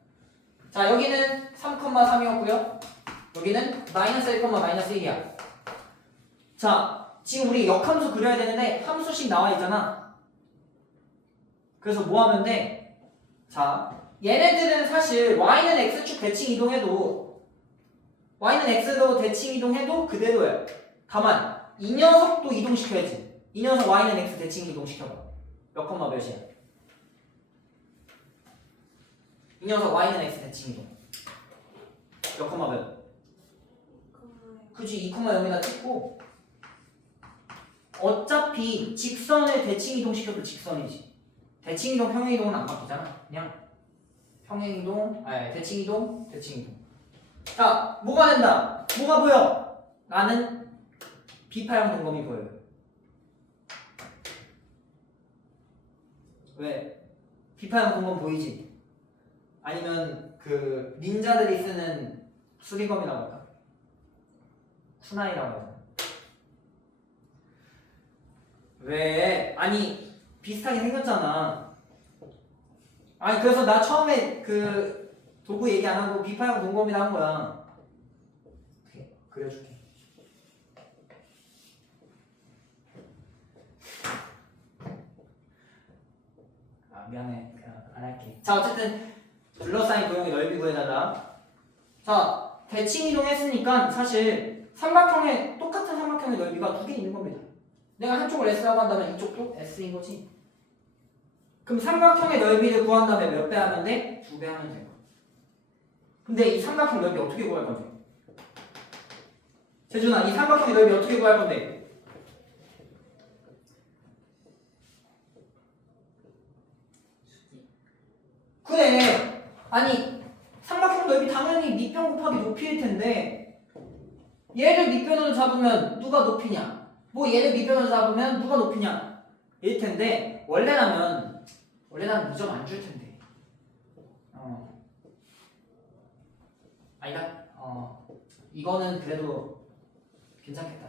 자, 여기는 3,3이었고요. 여기는 마이너스 1, 마이너스 1이야. 자, 지금 우리 역함수 그려야 되는데 함수씩 나와 있잖아. 그래서 뭐 하면 돼? 자, 얘네들은 사실 y는 x축 대칭 이동해도 y는 x로 대칭 이동해도 그대로예요. 다만 이 녀석도 이동시켜야지. 이 녀석 y는 x 대칭 이동시켜봐. 몇 컴마 몇이야? 이 녀석 y는 x 대칭 이동. 몇 컴마 몇? 그치, 2,0에다 찍고 어차피 직선을 대칭 이동시켜도 직선이지. 대칭 이동, 평행 이동은 안 바뀌잖아. 그냥 평행 이동, 아니 대칭 이동, 대칭 이동. 자, 뭐가 된다? 뭐가 보여? 나는 비파형 동검이 보여요. 왜? 비파형 동검 보이지? 아니면 그 닌자들이 쓰는 수리검이라고 할까? 쿠나이라고 하잖아. 왜? 아니 비슷하게 생겼잖아. 아니 그래서 나 처음에 그 도구 얘기 안 하고 비파형 동검이라 한 거야. 어떻게 그려줄게. 아 미안해, 그냥 안 할게. 자, 어쨌든 둘러싸인 도형의 넓이 구해달라. 자, 대칭 이동했으니까 사실 삼각형의 똑같은 삼각형의 넓이가 두 개 있는 겁니다. 내가 한쪽을 S라고 한다면 이쪽도 S인 거지. 그럼 삼각형의 넓이를 구한 다음에 몇 배 하면 돼? 2배 하면 돼. 근데 이 삼각형 넓이 어떻게 구할 건데? 재준아, 이 삼각형의 넓이 어떻게 구할 건데? 그래. 아니 삼각형 넓이 당연히 밑변 곱하기 높이일 텐데 얘를 밑변으로 잡으면 누가 높이냐? 뭐 얘를 밑변으로 잡으면 누가 높이냐? 일 텐데 원래라면 이 점 안 줄 텐데. 아니다. 이거는 그래도 괜찮겠다.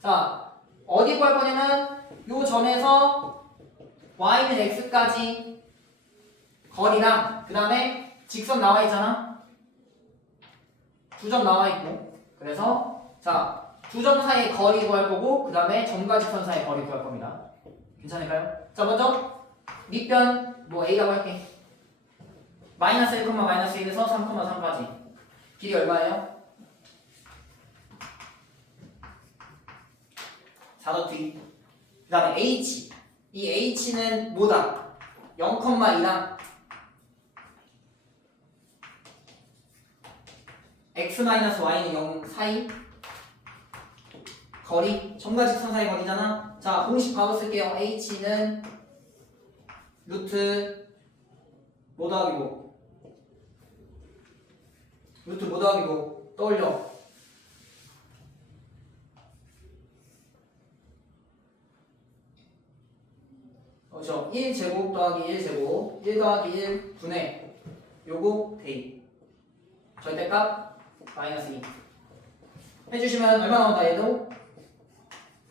자, 어디 구할 거냐면 요 점에서 y는 x까지 거리랑 그 다음에 직선 나와 있잖아. 두 점 나와 있고. 그래서 자, 두 점 사이의 거리 구할 거고 그 다음에 점과 직선 사이의 거리 구할 겁니다. 괜찮을까요? 자, 먼저 밑변 뭐 a라고 할게. 마이너스 1, 마이너스 1에서 3,3까지 길이 얼마예요? 4더트2. 그 다음에 h. 이 h는 뭐다? 0,2랑 x-y는 0 사이 거리, 점과 직선 사이 거리잖아. 자, 공식 바로 쓸게요. h는 루트 뭐 더하기고 루트 뭐 더하기고 떠올려. 그렇죠. 1제곱 더하기 1제곱 1 더하기 1 분의 요거 대입 절대값 마이너스 2 해주시면 얼마 나온다 얘도?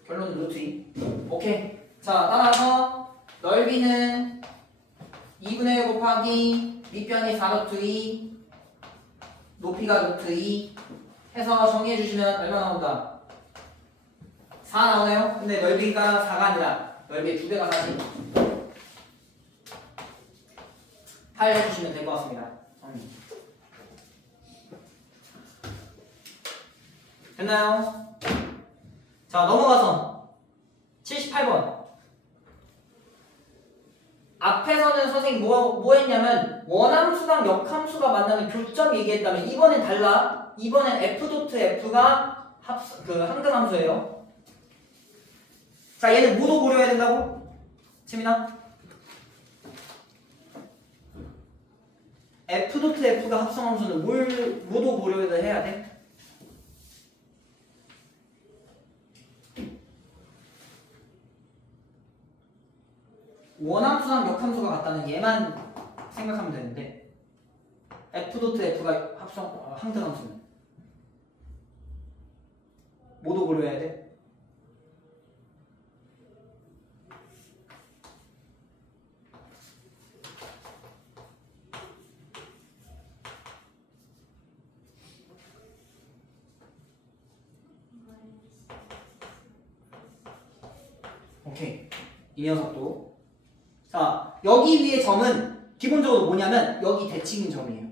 결론은 루트 2. 오케이. 자, 따라서 넓이는 2분의 1 곱하기 밑변이 4루트 2 높이가 루트 2 해서 정리해주시면 얼마 나온다? 4 나오네요? 근데 넓이가 4가 아니라 넓이의 2배가 4지. 8 해주시면 될 것 같습니다. 됐나요? 자, 넘어가서 78번. 앞에서는 선생님 뭐 했냐면 원함수랑 역함수가 만나는 교점 얘기했다면 이번엔 달라. 이번엔 f.f가 항등함수예요. 자, 얘는 뭐도 고려해야 된다고? 재민아? f.f가 합성함수는 뭐도 고려를 해야 돼? 원함수랑 역함수가 같다는 얘만 생각하면 되는데 f.f가 항등함수는 뭐도 고려해야 돼? 오케이. 이 녀석도. 자, 여기 위에 점은 기본적으로 뭐냐면 여기 대칭인 점이에요.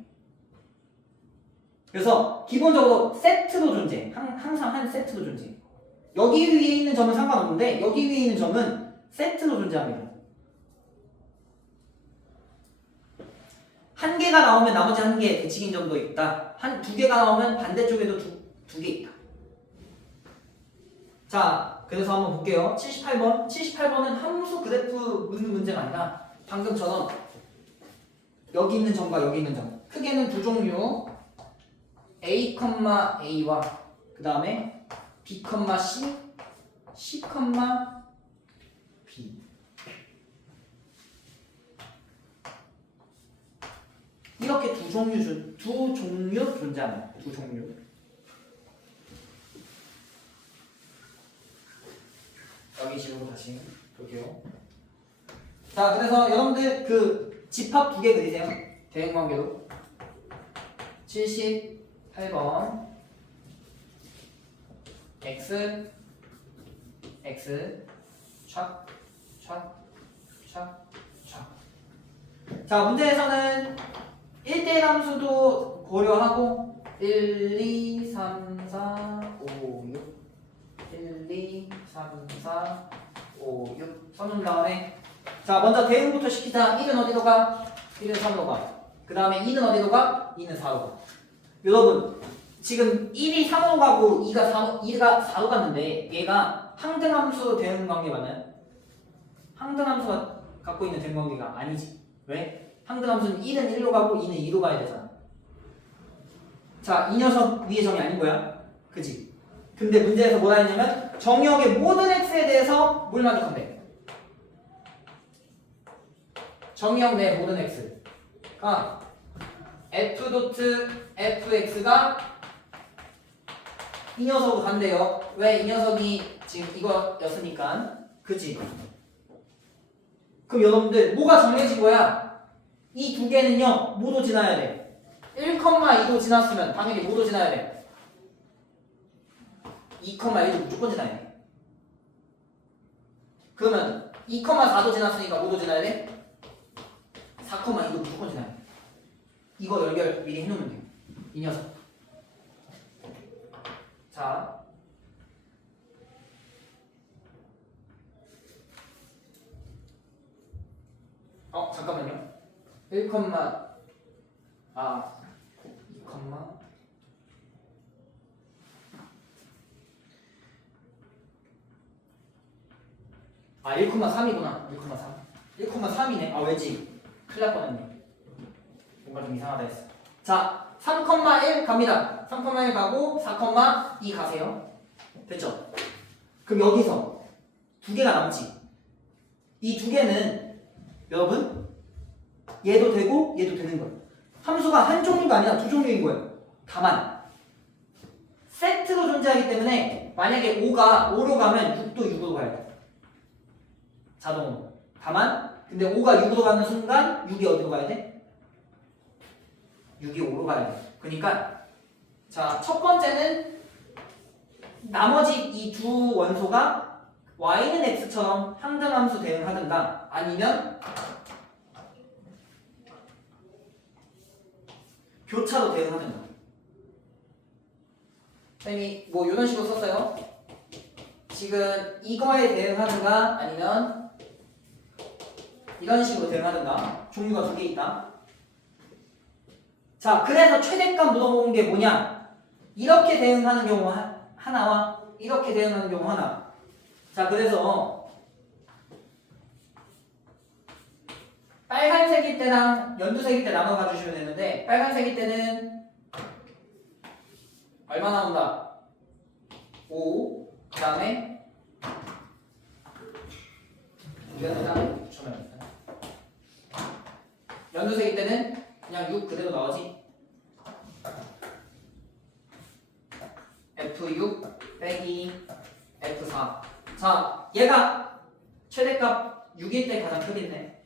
그래서 기본적으로 세트로 존재해. 항상 한 세트로 존재해. 여기 위에 있는 점은 상관없는데 여기 위에 있는 점은 세트로 존재합니다. 한 개가 나오면 나머지 한 개 대칭인 점도 있다. 두 개가 나오면 반대쪽에도 두 개 있다. 자, 그래서 한번 볼게요. 78번. 78번은 함수 그래프 묻는 문제가 아니라 방금처럼 여기 있는 점과 여기 있는 점. 크게는 두 종류. A, A와 그 다음에 B, C, C, B. 이렇게 두 종류 존재합니다. 두 종류. 여기 식으로 다시 볼게요. 자, 그래서 여러분들 그 집합 두 개 그리세요. 대응관계로. 78번 x 촥 자, 문제에서는 1대1 함수도 고려하고 1, 2, 3, 4, 5, 6 1, 2, 3, 4, 5, 6 써놓은 다음에 자, 먼저 대응부터 시키자. 1은 어디로 가? 1은 3으로 가. 그 다음에 2는 어디로 가? 2는 4로 가. 여러분 지금 1이 3으로 가고 2가 4로 갔는데 얘가 항등함수 대응관계 맞나요? 항등함수가 갖고 있는 대응관계가 아니지. 왜? 항등함수는 1은 1로 가고 2는 2로 가야 되잖아. 자, 이 녀석 위에 점이 아닌 거야. 그치? 근데 문제에서 뭐라 했냐면 정역의 모든 x에 대해서 뭘 만족한대? 정역 내 모든 x가 f.fx가 이 녀석으로 간대요. 왜? 이 녀석이 지금 이거였으니까. 그치? 그럼 여러분들 뭐가 정해진 거야? 이 두 개는요 모두 지나야 돼. 1,2도 지났으면 당연히 모두 지나야 돼. 2,1도 무조건 지나야 돼. 그러면 2,4도 지났으니까 모두 지나야 돼? 4,2도 무조건 지나야 돼. 이거 연결 미리 해놓으면 돼요. 이 녀석. 자, 잠깐만요. 1, 2, 1,3이구나. 1,3. 1,3이네. 아, 왜지? 큰일 날 뻔했네. 뭔가 좀 이상하다 했어. 자, 3,1 갑니다. 3,1 가고 4,2 가세요. 됐죠? 그럼 여기서 두 개가 남지. 이 두 개는 여러분 얘도 되고 얘도 되는 거예요. 함수가 한 종류가 아니라 두 종류인 거예요. 다만 세트로 존재하기 때문에 만약에 5로 가면 6도 6으로 가야 돼. 자동으로. 다만 근데 5가 6으로 가는 순간 6이 어디로 가야 돼? 6이 5로 가야 돼. 그러니까 자, 첫 번째는 나머지 이 두 원소가 y는 x처럼 항등함수 대응하든가 아니면 교차로 대응하든가. 선생님이 뭐 이런 식으로 썼어요. 지금 이거에 대응하든가 아니면 이런 식으로 대응하든가. 종류가 두 개 있다. 자, 그래서 최대값 물어보는 게 뭐냐? 이렇게 대응하는 경우 하나와 이렇게 대응하는 경우 하나. 자, 그래서 빨간색일 때랑 연두색일 때 나눠 가주시면 되는데 빨간색일 때는 얼마 나온다? 5. 그 다음에 이거에다 붙여놔야겠다. 연두색일 때는 그냥 6 그대로 나오지. F6 빼기 F4. 자, 얘가 최대값 6일 때 가장 크겠네.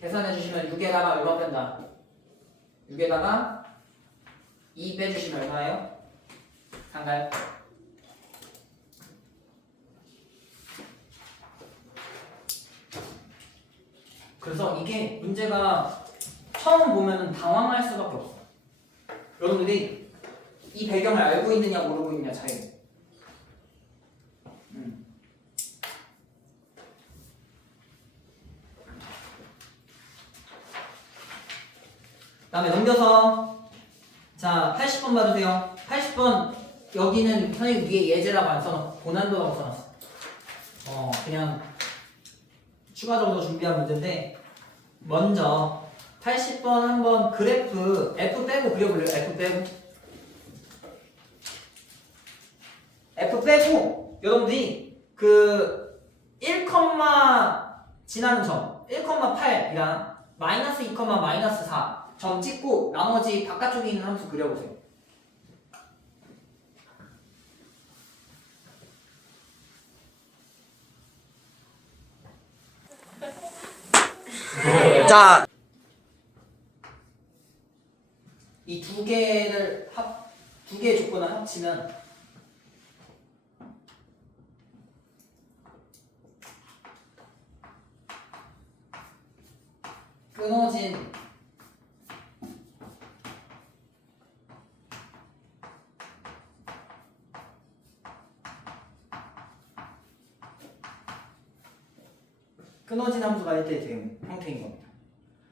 계산해 주시면 6에다가 얼마 뺀다? 6에다가 2 빼주시면 얼마예요? 상가요? 그래서 이게 문제가 처음 보면은 당황할 수밖에 없어. 여러분들이 이 배경을 알고 있느냐 모르고 있느냐 차이. 다음에 넘겨서 자 80번 봐주세요. 80번 여기는 선생님 위에 예제라고 안 써놓고 고난도라고 써놨어. 그냥 추가적으로 준비한 문제인데 먼저 80번 한번 그래프 F 빼고 그려볼래요? F 빼고 여러분들이 그 1, 지나는 점 1,8이랑 마이너스 2, 마이너스 4 점 찍고 나머지 바깥쪽에 있는 함수 그려보세요. 자, 이 두 개를 두 개의 조건을 합치면 끊어진 함수가 1대1 대응 형태인 겁니다.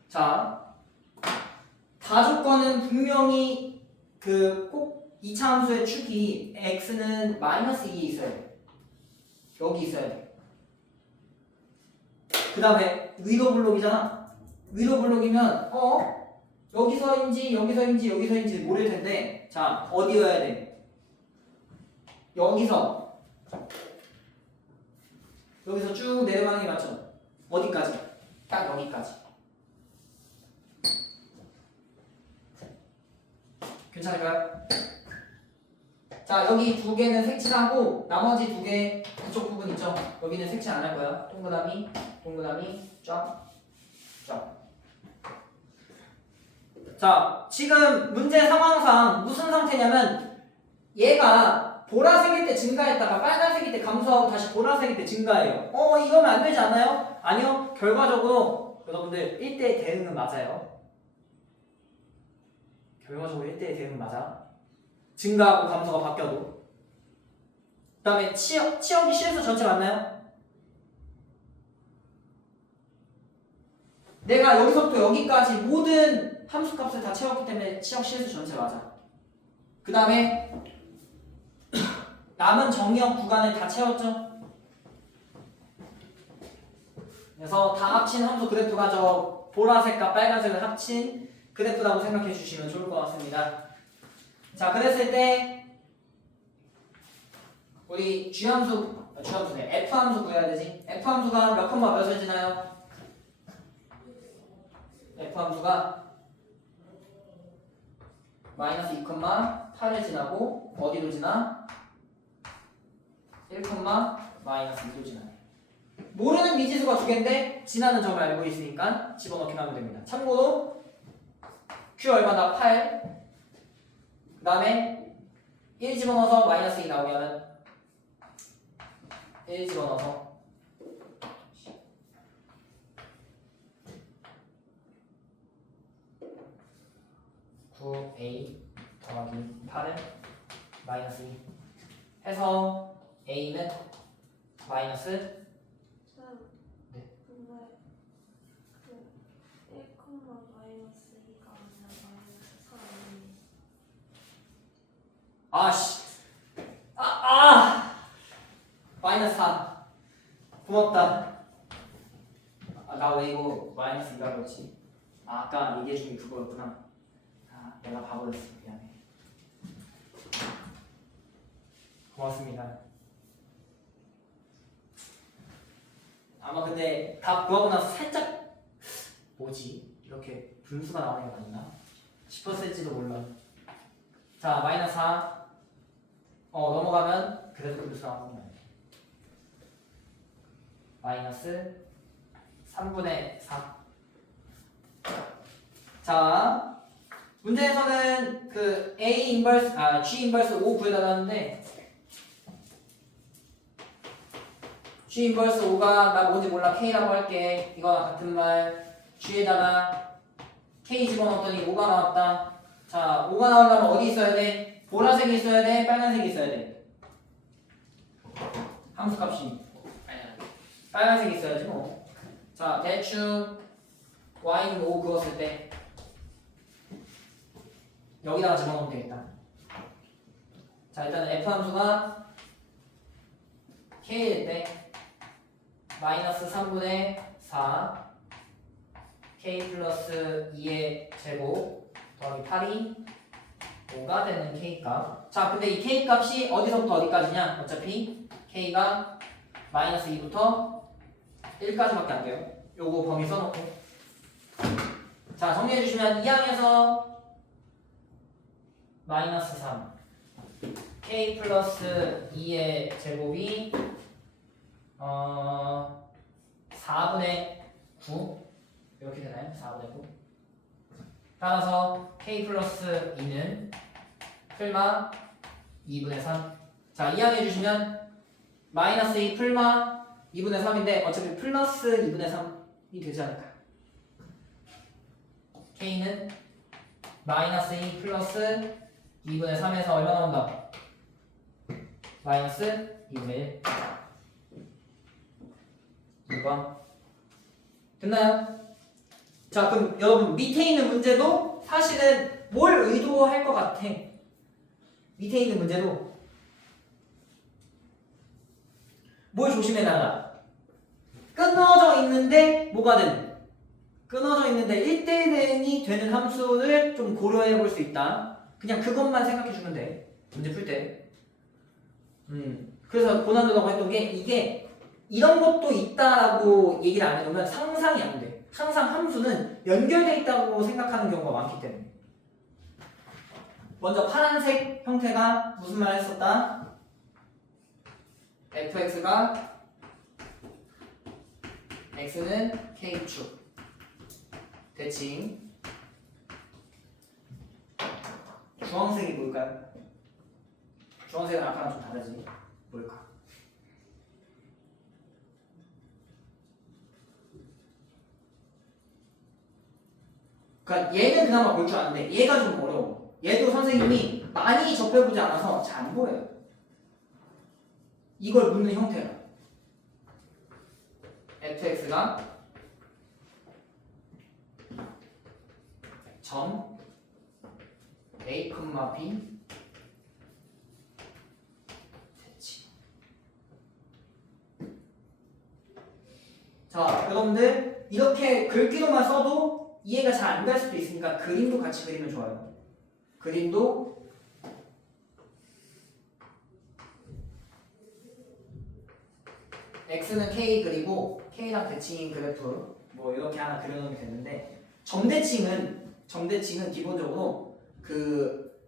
자, 다조건은 분명히 그 꼭 2차 함수의 축이 x는 마이너스 2에 있어야 돼. 여기 있어야 돼. 그 다음에 위로 블록이잖아. 위로 블록이면 여기서인지 모를 텐데 자 어디여야 돼? 여기서 쭉 내려가는 게 맞죠? 어디까지? 딱 여기까지. 괜찮을까요? 자 여기 두 개는 색칠하고 나머지 두 개 이쪽 부분 있죠? 여기는 색칠 안 할 거야. 동그라미 쫙. 자 지금 문제 상황상 무슨 상태냐면 얘가 보라색일 때 증가했다가 빨간색일 때 감소하고 다시 보라색일 때 증가해요. 이러면 안 되지 않나요? 아니요. 결과적으로 여러분들 1대1 대응은 맞아요. 결과적으로 1대1 대응은 맞아. 증가하고 감소가 바뀌어도. 그 다음에 치역이 실수 전체 맞나요? 내가 여기서부터 여기까지 모든 함수값을 다 채웠기 때문에 치역 실수 전체 맞아. 그 다음에 남은 정의역 구간을 다 채웠죠? 그래서 다 합친 함수 그래프가 저 보라색과 빨간색을 합친 그래프라고 생각해 주시면 좋을 것 같습니다. 자, 그랬을 때 우리 F함수네. F함수 구해야 되지. F함수가 몇 콤마 몇을 지나요? F함수가 마이너스 2,8을 지나고 어디로 지나? 1, 마이너스 2로 지나요. 모르는 미지수가 두 개인데 지나는 점을 알고 있으니까 집어넣기만 하면 됩니다. 참고로 Q 얼마다 8. 그 다음에 1 집어넣어서 마이너스 2 나오면 1 집어넣어서 9a 더하기 8은 마이너스 2 해서 a는 마이너스 네. 근데 그 1, 마이너스 2가 아니라 마이너스 3이 아씨 마이너스 4 고맙다. 나 왜 이거 마이너스 2가 그렇지? 아까 얘기해 준 게 그거였구나. 내가 바보였어. 미안해. 고맙습니다. 아마 근데 다 구하고 나서 살짝 뭐지? 이렇게 분수가 나오는 게 맞나? 싶었을지도 몰라. 자, 마이너스 4 넘어가면 그래도 분수 나오는 거 아니야. 마이너스 3분의 4. 자, 문제에서는 그 G 인버스 5 구해달라는데 G 인버스 5가 나 뭔지 몰라 K라고 할게. 이거랑 같은 말. G에다가 K 집어넣었더니 5가 나왔다. 자, 5가 나오려면 어디 있어야 돼? 보라색이 있어야 돼? 빨간색이 있어야 돼? 함수값이 빨간색이 있어야지 뭐. 자, 대충 y는 5 그었을 때 여기다가 집어넣으면 되겠다. 자, 일단 f 함수가 k일 때 마이너스 3분의 4 k 플러스 2의 제곱 더하기 8이 5가 되는 k값. 자, 근데 이 k값이 어디서부터 어디까지냐? 어차피 k가 마이너스 2부터 1까지밖에 안 돼요. 요거 범위 써놓고. 자, 정리해주시면 2항에서 마이너스 3 k 플러스 2의 제곱이 4분의 9 이렇게 되나요? 4분의 9 따라서 k 플러스 2는 풀마 2분의 3. 자, 이항해 주시면 마이너스 2 풀마 2분의 3인데 어차피 플러스 2분의 3이 되지 않을까요? k는 마이너스 2 플러스 2분의 3에서 얼마 나온다? 마이너스 2분의 1. 6번 됐나요? 자, 그럼 여러분 밑에 있는 문제도 사실은 뭘 의도할 것 같아? 밑에 있는 문제도 뭘 조심해 나가? 끊어져 있는데 뭐가 되는? 끊어져 있는데 1대1 대응이 되는 함수를 좀 고려해 볼 수 있다. 그냥 그것만 생각해 주면 돼. 문제 풀 때. 그래서 고난도라고 했던 게 이게 이런 것도 있다라고 얘기를 안 해놓으면 상상이 안 돼. 항상 함수는 연결돼 있다고 생각하는 경우가 많기 때문에. 먼저 파란색 형태가 무슨 말 했었다? fx가 x는 k축 대칭. 주황색이 뭘까요? 주황색은 아까랑 좀 다르지. 뭘까? 그러니까 얘는 그나마 볼 줄 아는데 얘가 좀 어려워. 얘도 선생님이 많이 접해보지 않아서 잘 안 보여요. 이걸 묻는 형태가 fx가 점 a, b 대칭. 자, 여러분들 이렇게 글귀로만 써도 이해가 잘 안 갈 수도 있으니까 그림도 같이 그리면 좋아요. 그림도 x는 k 그리고 k랑 대칭인 그래프 뭐 이렇게 하나 그려놓으면 되는데 점대칭은 기본적으로 그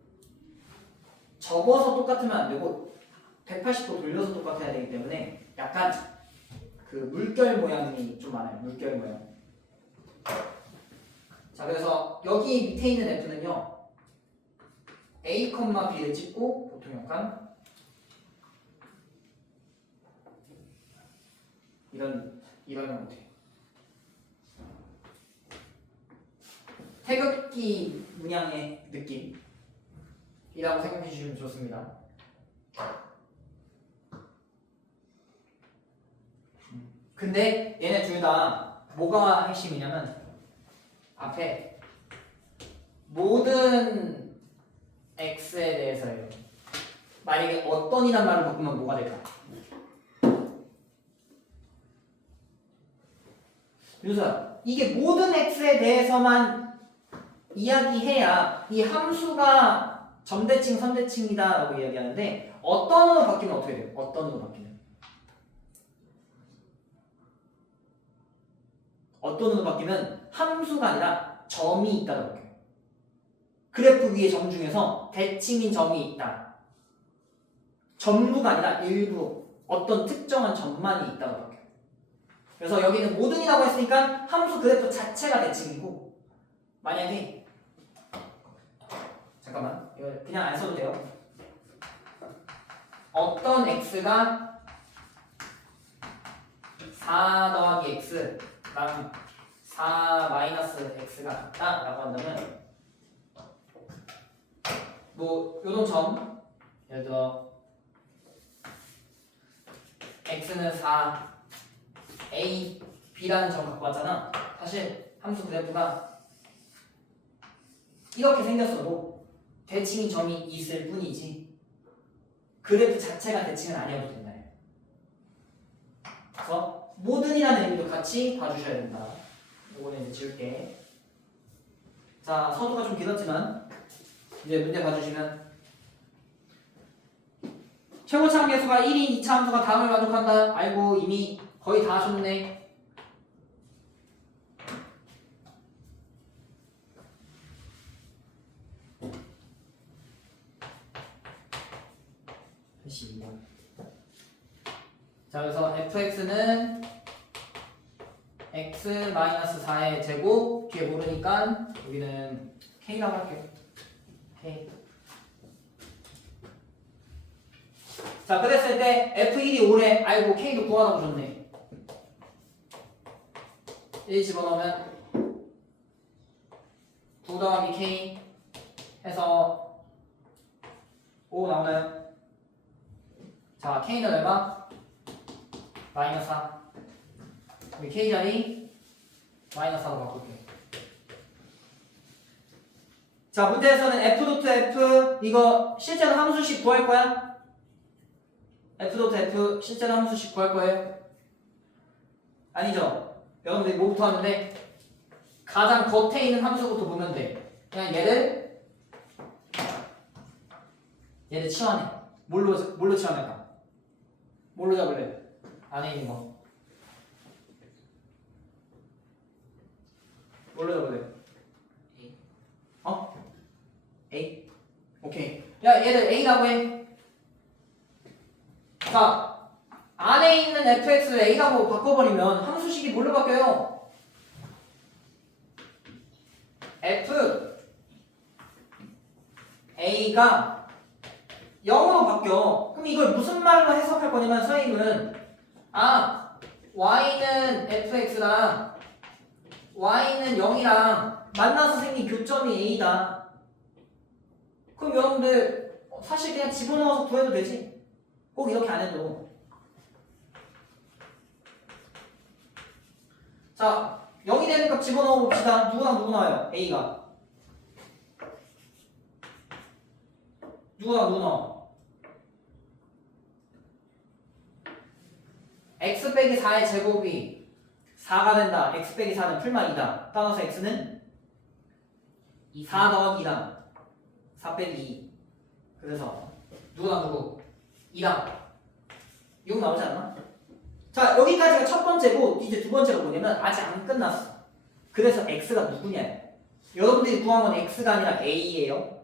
접어서 똑같으면 안 되고 180도 돌려서 똑같아야 되기 때문에 약간 그 물결 모양이 좀 많아요. 물결 모양. 자, 그래서 여기 밑에 있는 f는요 a, b를 찍고 보통 약간 이런 형태. 태극기 문양의 느낌이라고 생각해 주시면 좋습니다. 근데 얘네 둘 다 뭐가 핵심이냐면 앞에 모든 x에 대해서예요. 만약에 어떤이란 말을 바꾸면 뭐가 될까? 유수야, 이게 모든 x에 대해서만 이야기해야 이 함수가 점대칭, 선대칭이다 라고 이야기하는데 어떤으로 바뀌면 어떻게 돼요? 어떤으로 바뀌면? 어떤으로 바뀌면 함수가 아니라 점이 있다고 바뀌어요. 그래프 위에 점 중에서 대칭인 점이 있다. 전부가 아니라 일부 어떤 특정한 점만이 있다고 바뀌어요. 그래서 여기는 모든이라고 했으니까 함수 그래프 자체가 대칭이고 만약에 잠깐만 이거 그냥 안 써도 돼요. 어떤 x가 4 더하기 x랑 4 마이너스 x가 같다라고 한다면 뭐 요런 점 예를 들어 x는 4 a b라는 점 갖고 왔잖아. 사실 함수 그래프가 이렇게 생겼어도 대칭인 점이 있을 뿐이지 그래프 자체가 대칭은 아니어도 된다. 그래서 모든이라는 의미도 같이 봐주셔야 된다. 이거는 이제 지울게. 자, 서두가 좀 길었지만 이제 문제 봐주시면 최고차 함계수가 1인 2차 함수가 다음을 만족한다. 아이고 이미 거의 다 하셨네. 자, 그래서 fx는 x-4의 제곱 뒤에 모르니까 여기는 k라고 할게요. k. 자, 그랬을 때 f1이 5래. 아이고 k도 구하라고 줬네. 1 집어넣으면 9 더하기 k 해서 5 나오나요? 자, k는 얼마? 마이너스 4. 우리 k 자리 마이너스 4로 바꿀게요. 자, 문제에서는 f 도트 f 이거 실제로 함수식 구할 거야? f 도트 f 실제로 함수식 구할 거예요? 아니죠? 여러분들이 뭐부터 하는데 가장 겉에 있는 함수부터 보면 돼. 그냥 얘를 치환해. 뭘로 치환할까? 뭘로 잡을래? 안에 있는 거. 뭘로 잡을래? A. 어? A? 오케이. 야, 얘를 A라고 해. 자, 안에 있는 fx를 A라고 바꿔버리면 함수식이 뭘로 바뀌어요? f A가 0으로 바뀌어. 그럼 이걸 무슨 말로 해석할 거냐면 선생님은 y는 fx랑 y는 0이랑 만나서 생긴 교점이 a다. 그럼 여러분들 사실 그냥 집어넣어서 구해도 되지. 꼭 이렇게 안 해도. 자, 0이 되는 값 집어넣어 봅시다. 누구랑 누구 나와요? a가. 누구랑 누구 나와? x 빼기 4의 제곱이 4가 된다. x 빼기 4는 풀만 2다. 따라서 x는 4 더하기 2다. 4 빼기 2. 그래서 누구랑 누구? 2랑 6 나오지 않나? 자, 여기까지가 첫 번째고 이제 두 번째가 뭐냐면 아직 안 끝났어. 그래서 x가 누구냐? 여러분들이 구한 건 x가 아니라 a예요.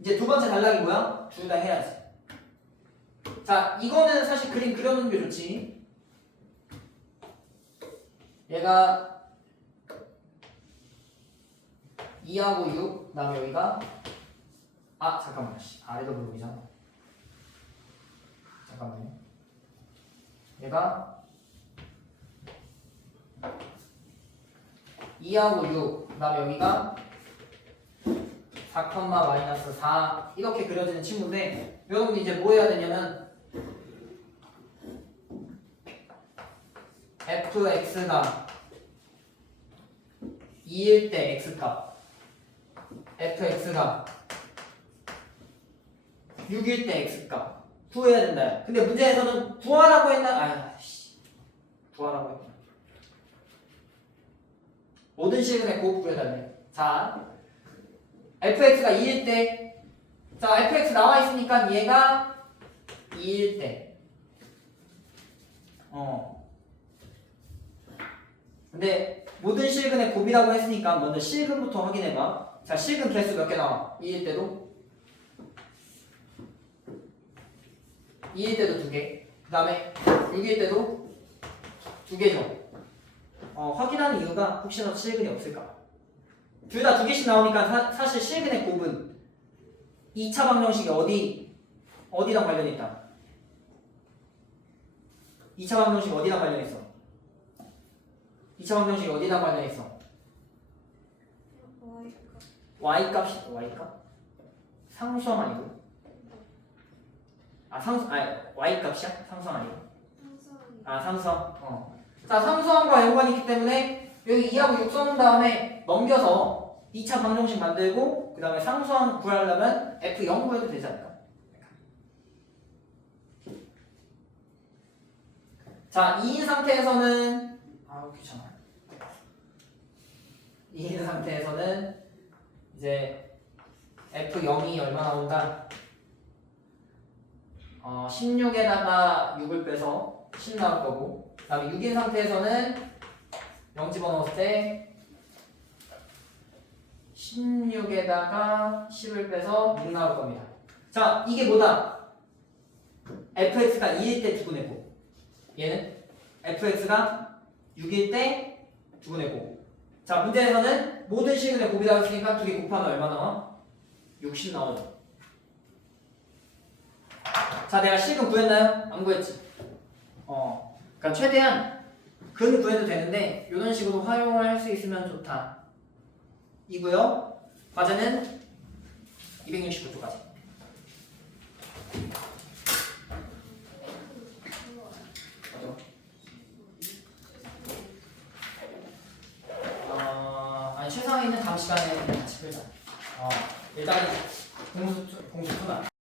이제 두 번째 단락이 뭐야? 둘 다 해야지. 자, 이거는 사실 그림 그려놓는 게 좋지. 얘가 2하고 6, 그다음에 여기가 잠깐만, 아래도 블록이잖아. 잠깐만요. 얘가 2하고 6, 그다음에 여기가 4, 이렇게 그려지는 친구인데 여러분이 이제 뭐 해야 되냐면 fx가 2일 때 x값, fx가 6일 때 x값 구해야 된다. 근데 문제에서는 구하라고 했나? 구하라고 했나? 모든 시간에 곱 구해달래. 자, fx가 2일 때, 자, fx 나와 있으니까 얘가 2일 때. 근데 모든 실근의 곱이라고 했으니까 먼저 실근부터 확인해봐. 자, 실근 개수 몇 개 나와? 2일 때도 2일 때도 2개. 그 다음에 6일 때도 2개죠. 확인하는 이유가 혹시나 실근이 없을까? 둘 다 2개씩 나오니까 사실 실근의 곱은 2차 방정식이 어디랑 관련이 있다? 2차 방정식 어디랑 관련있어? 2차 방정식 어디랑 관련있어? y값이 y값? 상수함 아니고? y값이야? 상수함 아니고? 상수함. 자, 상수함과 연관이 있기 때문에 여기 2하고 6 써놓은 다음에 넘겨서 2차 방정식 만들고 그 다음에 상수함 구하려면 F0 구해도 되지 않을까? 자, 2인 상태에서는 귀찮아. 2인 상태에서는 이제 F0이 얼마 나온다? 16에다가 6을 빼서 10 나올 거고, 그 다음에 6인 상태에서는 0 집어넣었을 때 16에다가 10을 빼서 6 나올 겁니다. 자, 이게 뭐다? fx가 2일 때 두근해고, 얘는 fx가 6일 때 두근해고. 자, 문제에서는 모든 시그널 곱이라고 했으니까 두 개 곱하면 얼마 나와? 60 나오죠. 자, 내가 식은 구했나요? 안 구했지? 그러니까 최대한 근 구해도 되는데 이런 식으로 활용을 할 수 있으면 좋다. 이고요. 과제는 269쪽까지. 아니 최상위는 다음 시간에 같이 풀자. 일단은 공수 푸나.